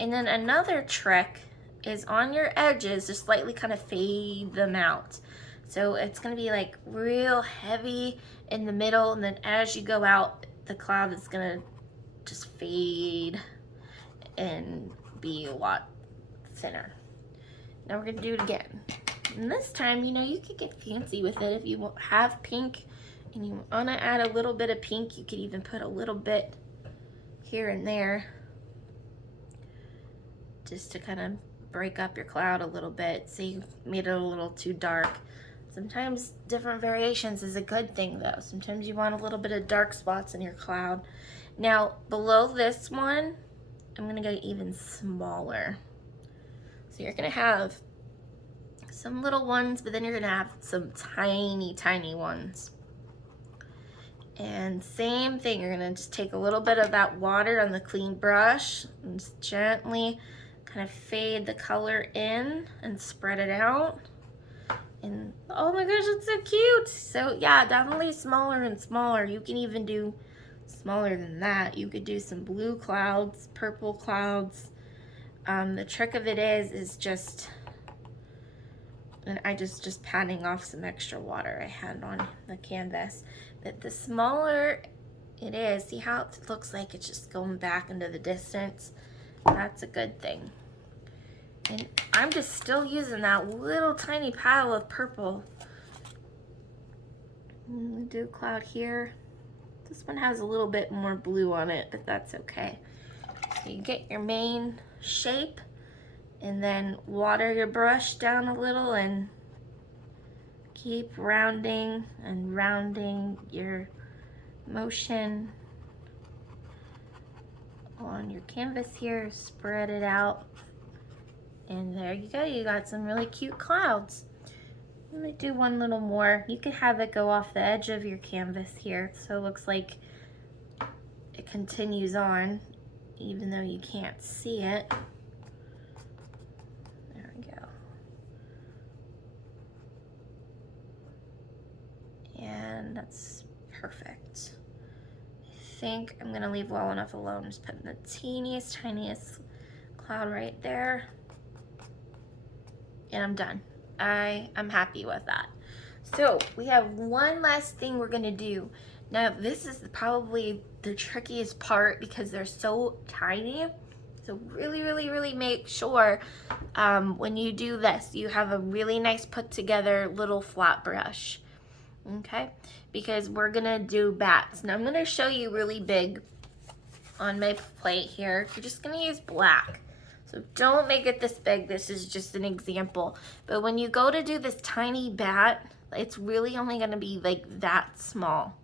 And then another trick is on your edges, just slightly kind of fade them out. So it's gonna be like real heavy in the middle, and then as you go out, the cloud is gonna just fade and be a lot thinner. Now we're gonna do it again. And this time, you know, you could get fancy with it. If you have pink and you want to add a little bit of pink, you could even put a little bit here and there. just to kind of break up your cloud a little bit. So you made it a little too dark. Sometimes different variations is a good thing though. Sometimes you want a little bit of dark spots in your cloud. Now below this one, I'm gonna go even smaller. So you're gonna have some little ones, but then you're gonna have some tiny, tiny ones. And same thing, you're gonna just take a little bit of that water on the clean brush and just gently kind of fade the color in and spread it out. And oh my gosh, it's so cute. So yeah, definitely smaller and smaller. You can even do smaller than that. You could do some blue clouds, purple clouds. The trick of it is just, and I just patting off some extra water I had on the canvas. But the smaller it is, see how it looks like it's just going back into the distance? That's a good thing. And I'm just still using that little tiny pile of purple. We'll do a cloud here. This one has a little bit more blue on it, but that's okay. So you get your main shape and then water your brush down a little and keep rounding and rounding your motion on your canvas here. Spread it out. And there you go, you got some really cute clouds. Let me do one little more. You could have it go off the edge of your canvas here, so it looks like it continues on, even though you can't see it. There we go. And that's perfect. I think I'm gonna leave well enough alone. Just putting the teeniest, tiniest cloud right there. And I'm done. I'm happy with that. So we have one last thing we're gonna do. Now this is probably the trickiest part because they're so tiny. So really make sure when you do this, you have a really nice put together little flat brush, okay? Because we're gonna do bats. Now I'm gonna show you really big on my plate here. You're just gonna use black. So don't make it this big, this is just an example. But when you go to do this tiny bat, it's really only gonna be like that small.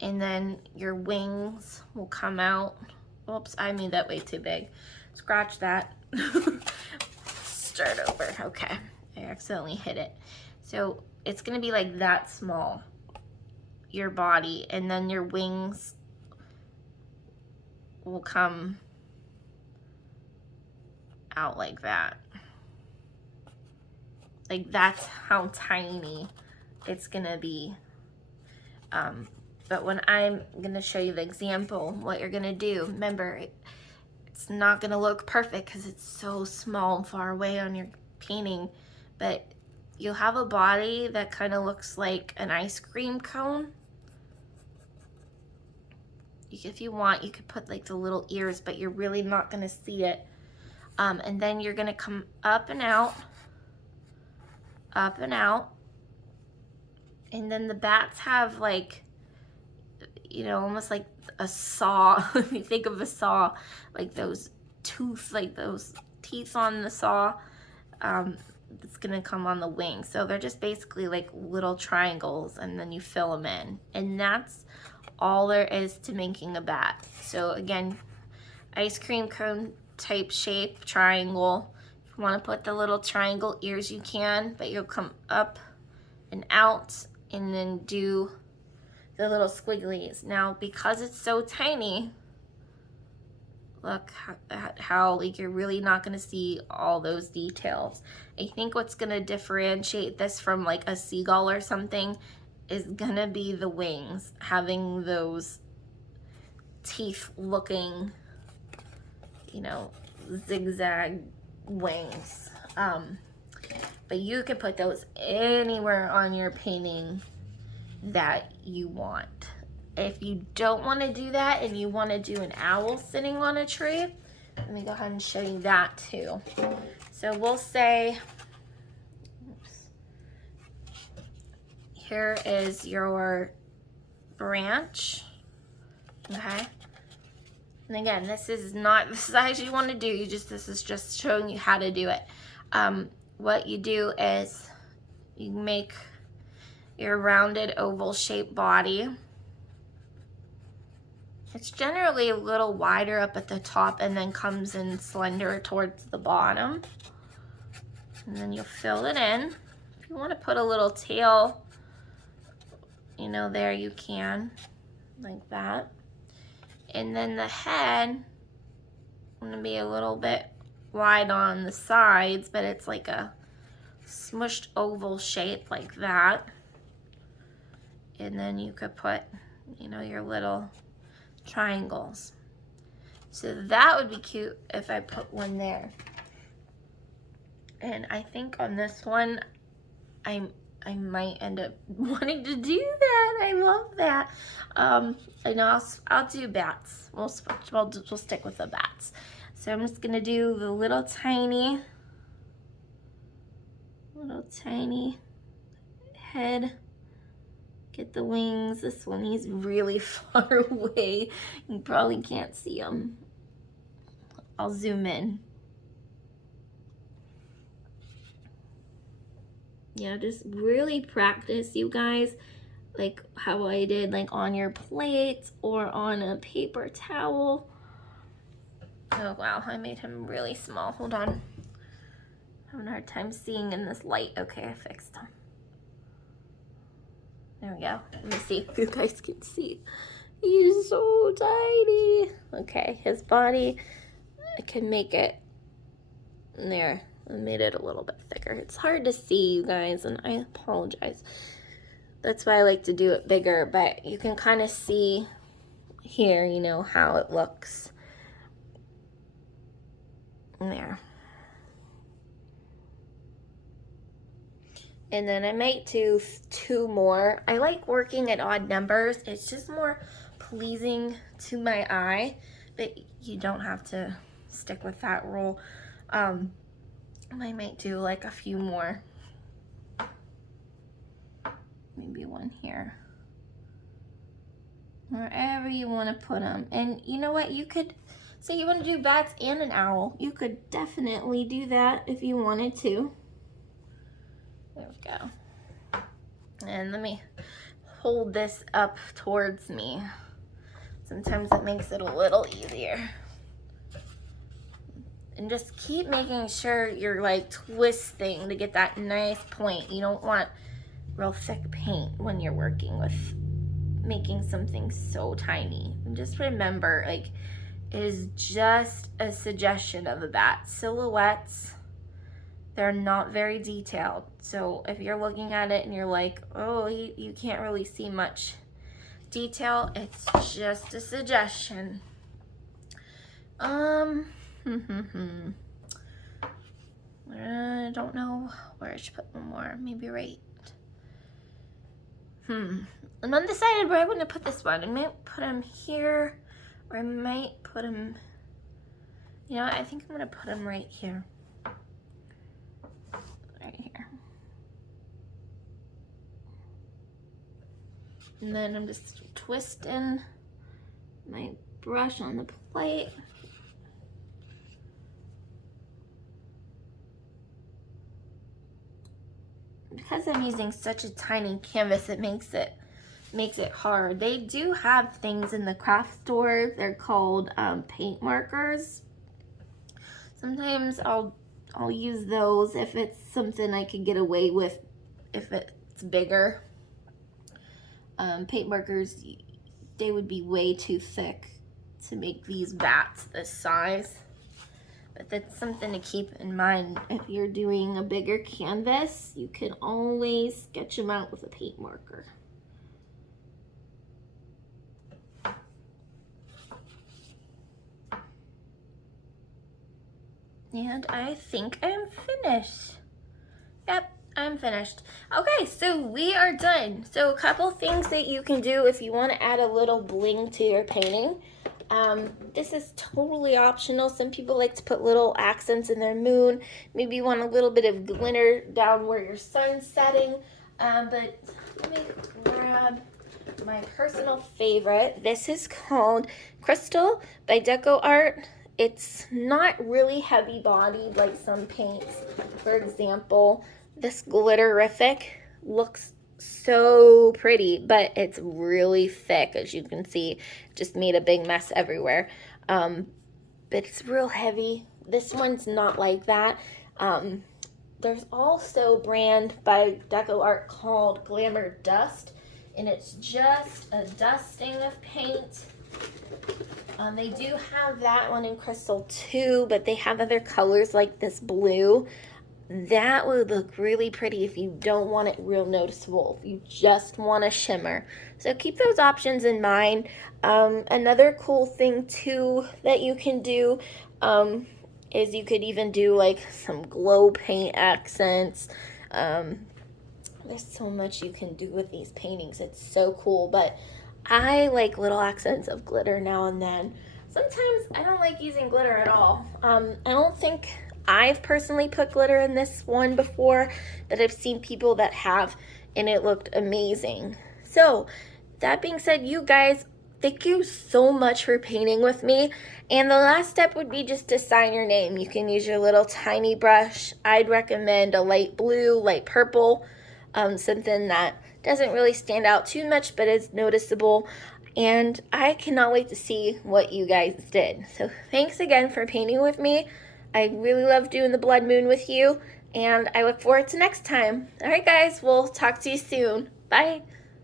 And then your wings will come out. Oops, I made that way too big. Scratch that. Start over, okay. I accidentally hit it. So it's gonna be like that small, your body, and then your wings will come out like that. Like that's how tiny it's gonna be. But when I'm gonna show you the example, what you're gonna do, remember, it's not gonna look perfect because it's so small and far away on your painting, but you'll have a body that kind of looks like an ice cream cone. If you want, you could put like the little ears, but you're really not gonna see it. And then you're gonna come up and out, up and out. And then the bats have like, you know, almost like a saw. If you think of a saw, like those those teeth on the saw, it's gonna come on the wing. So they're just basically like little triangles and then you fill them in. And that's all there is to making a bat. So again, ice cream cone type shape, triangle. If you want to put the little triangle ears, you can, but you'll come up and out and then do the little squigglies. Now, because it's so tiny, look at how like you're really not going to see all those details. I think what's going to differentiate this from like a seagull or something is going to be the wings, having those teeth looking, you know, zigzag wings. But you can put those anywhere on your painting that you want. If you don't want to do that and you want to do an owl sitting on a tree, let me go ahead and show you that too. So we'll say, here is your branch, okay? And again, this is not the size you want to do. This is just showing you how to do it. What you do is you make your rounded oval shaped body. It's generally a little wider up at the top and then comes in slender towards the bottom. And then you'll fill it in. If you want to put a little tail, you know, there you can, like that. And then the head, going to be a little bit wide on the sides, but it's like a smushed oval shape like that. And then you could put, you know, your little triangles. So that would be cute if I put one there. And I think on this one, I might end up wanting to do that. I love that. I know I'll do bats. We'll stick with the bats. So I'm just gonna do the little tiny head. Get the wings. This one, he's really far away. You probably can't see him. I'll zoom in. Yeah, just really practice, you guys, like how I did, like on your plate or on a paper towel. Oh wow, I made him really small. Hold on. Having a hard time seeing in this light. Okay, I fixed him. There we go. Let me see if you guys can see. He's so tiny. Okay, his body, I can make it there. I made it a little bit thicker. It's hard to see, you guys, and I apologize. That's why I like to do it bigger, but you can kind of see here, you know, how it looks. There. And then I might do 2 more. I like working at odd numbers. It's just more pleasing to my eye, but you don't have to stick with that rule. I might do like a few more. Maybe one here. Wherever you want to put them. And you know what? You could say you want to do bats and an owl. You could definitely do that if you wanted to. There we go. And let me hold this up towards me. Sometimes it makes it a little easier. And just keep making sure you're like twisting to get that nice point. You don't want real thick paint when you're working with making something so tiny. And just remember, like, it is just a suggestion of a bat. Silhouettes, they're not very detailed. So if you're looking at it and you're like, oh, you can't really see much detail, it's just a suggestion. I don't know where I should put one more. Maybe right. I'm undecided where I want to put this one. I might put him here, or I might put him, you know, I think I'm going to put him right here. Right here. And then I'm just twisting my brush on the plate. Because I'm using such a tiny canvas, it makes it hard. They do have things in the craft store. They're called paint markers. Sometimes I'll use those if it's something I could get away with if it's bigger. Paint markers, they would be way too thick to make these bats this size. But that's something to keep in mind. If you're doing a bigger canvas, you can always sketch them out with a paint marker. And I think I'm finished. Yep, I'm finished. Okay, so we are done. So a couple things that you can do if you want to add a little bling to your painting. This is totally optional. Some people like to put little accents in their moon. Maybe you want a little bit of glitter down where your sun's setting. But let me grab my personal favorite. This is called Crystal by Deco Art. It's not really heavy bodied like some paints. For example, this Glitterific looks so pretty, but it's really thick, as you can see. Just made a big mess everywhere. But it's real heavy. This one's not like that. There's also a brand by Deco Art called Glamour Dust, and it's just a dusting of paint. They do have that one in crystal too, but they have other colors like this blue. That would look really pretty if you don't want it real noticeable, if you just want a shimmer. So keep those options in mind. Another cool thing too that you can do is you could even do like some glow paint accents. There's so much you can do with these paintings. It's so cool, but I like little accents of glitter now and then. Sometimes I don't like using glitter at all. I don't think I've personally put glitter in this one before, but I've seen people that have, and it looked amazing. So that being said, you guys, thank you so much for painting with me. And the last step would be just to sign your name. You can use your little tiny brush. I'd recommend a light blue, light purple, something that doesn't really stand out too much but is noticeable. And I cannot wait to see what you guys did. So thanks again for painting with me. I really love doing the blood moon with you, and I look forward to next time. All right, guys, we'll talk to you soon. Bye.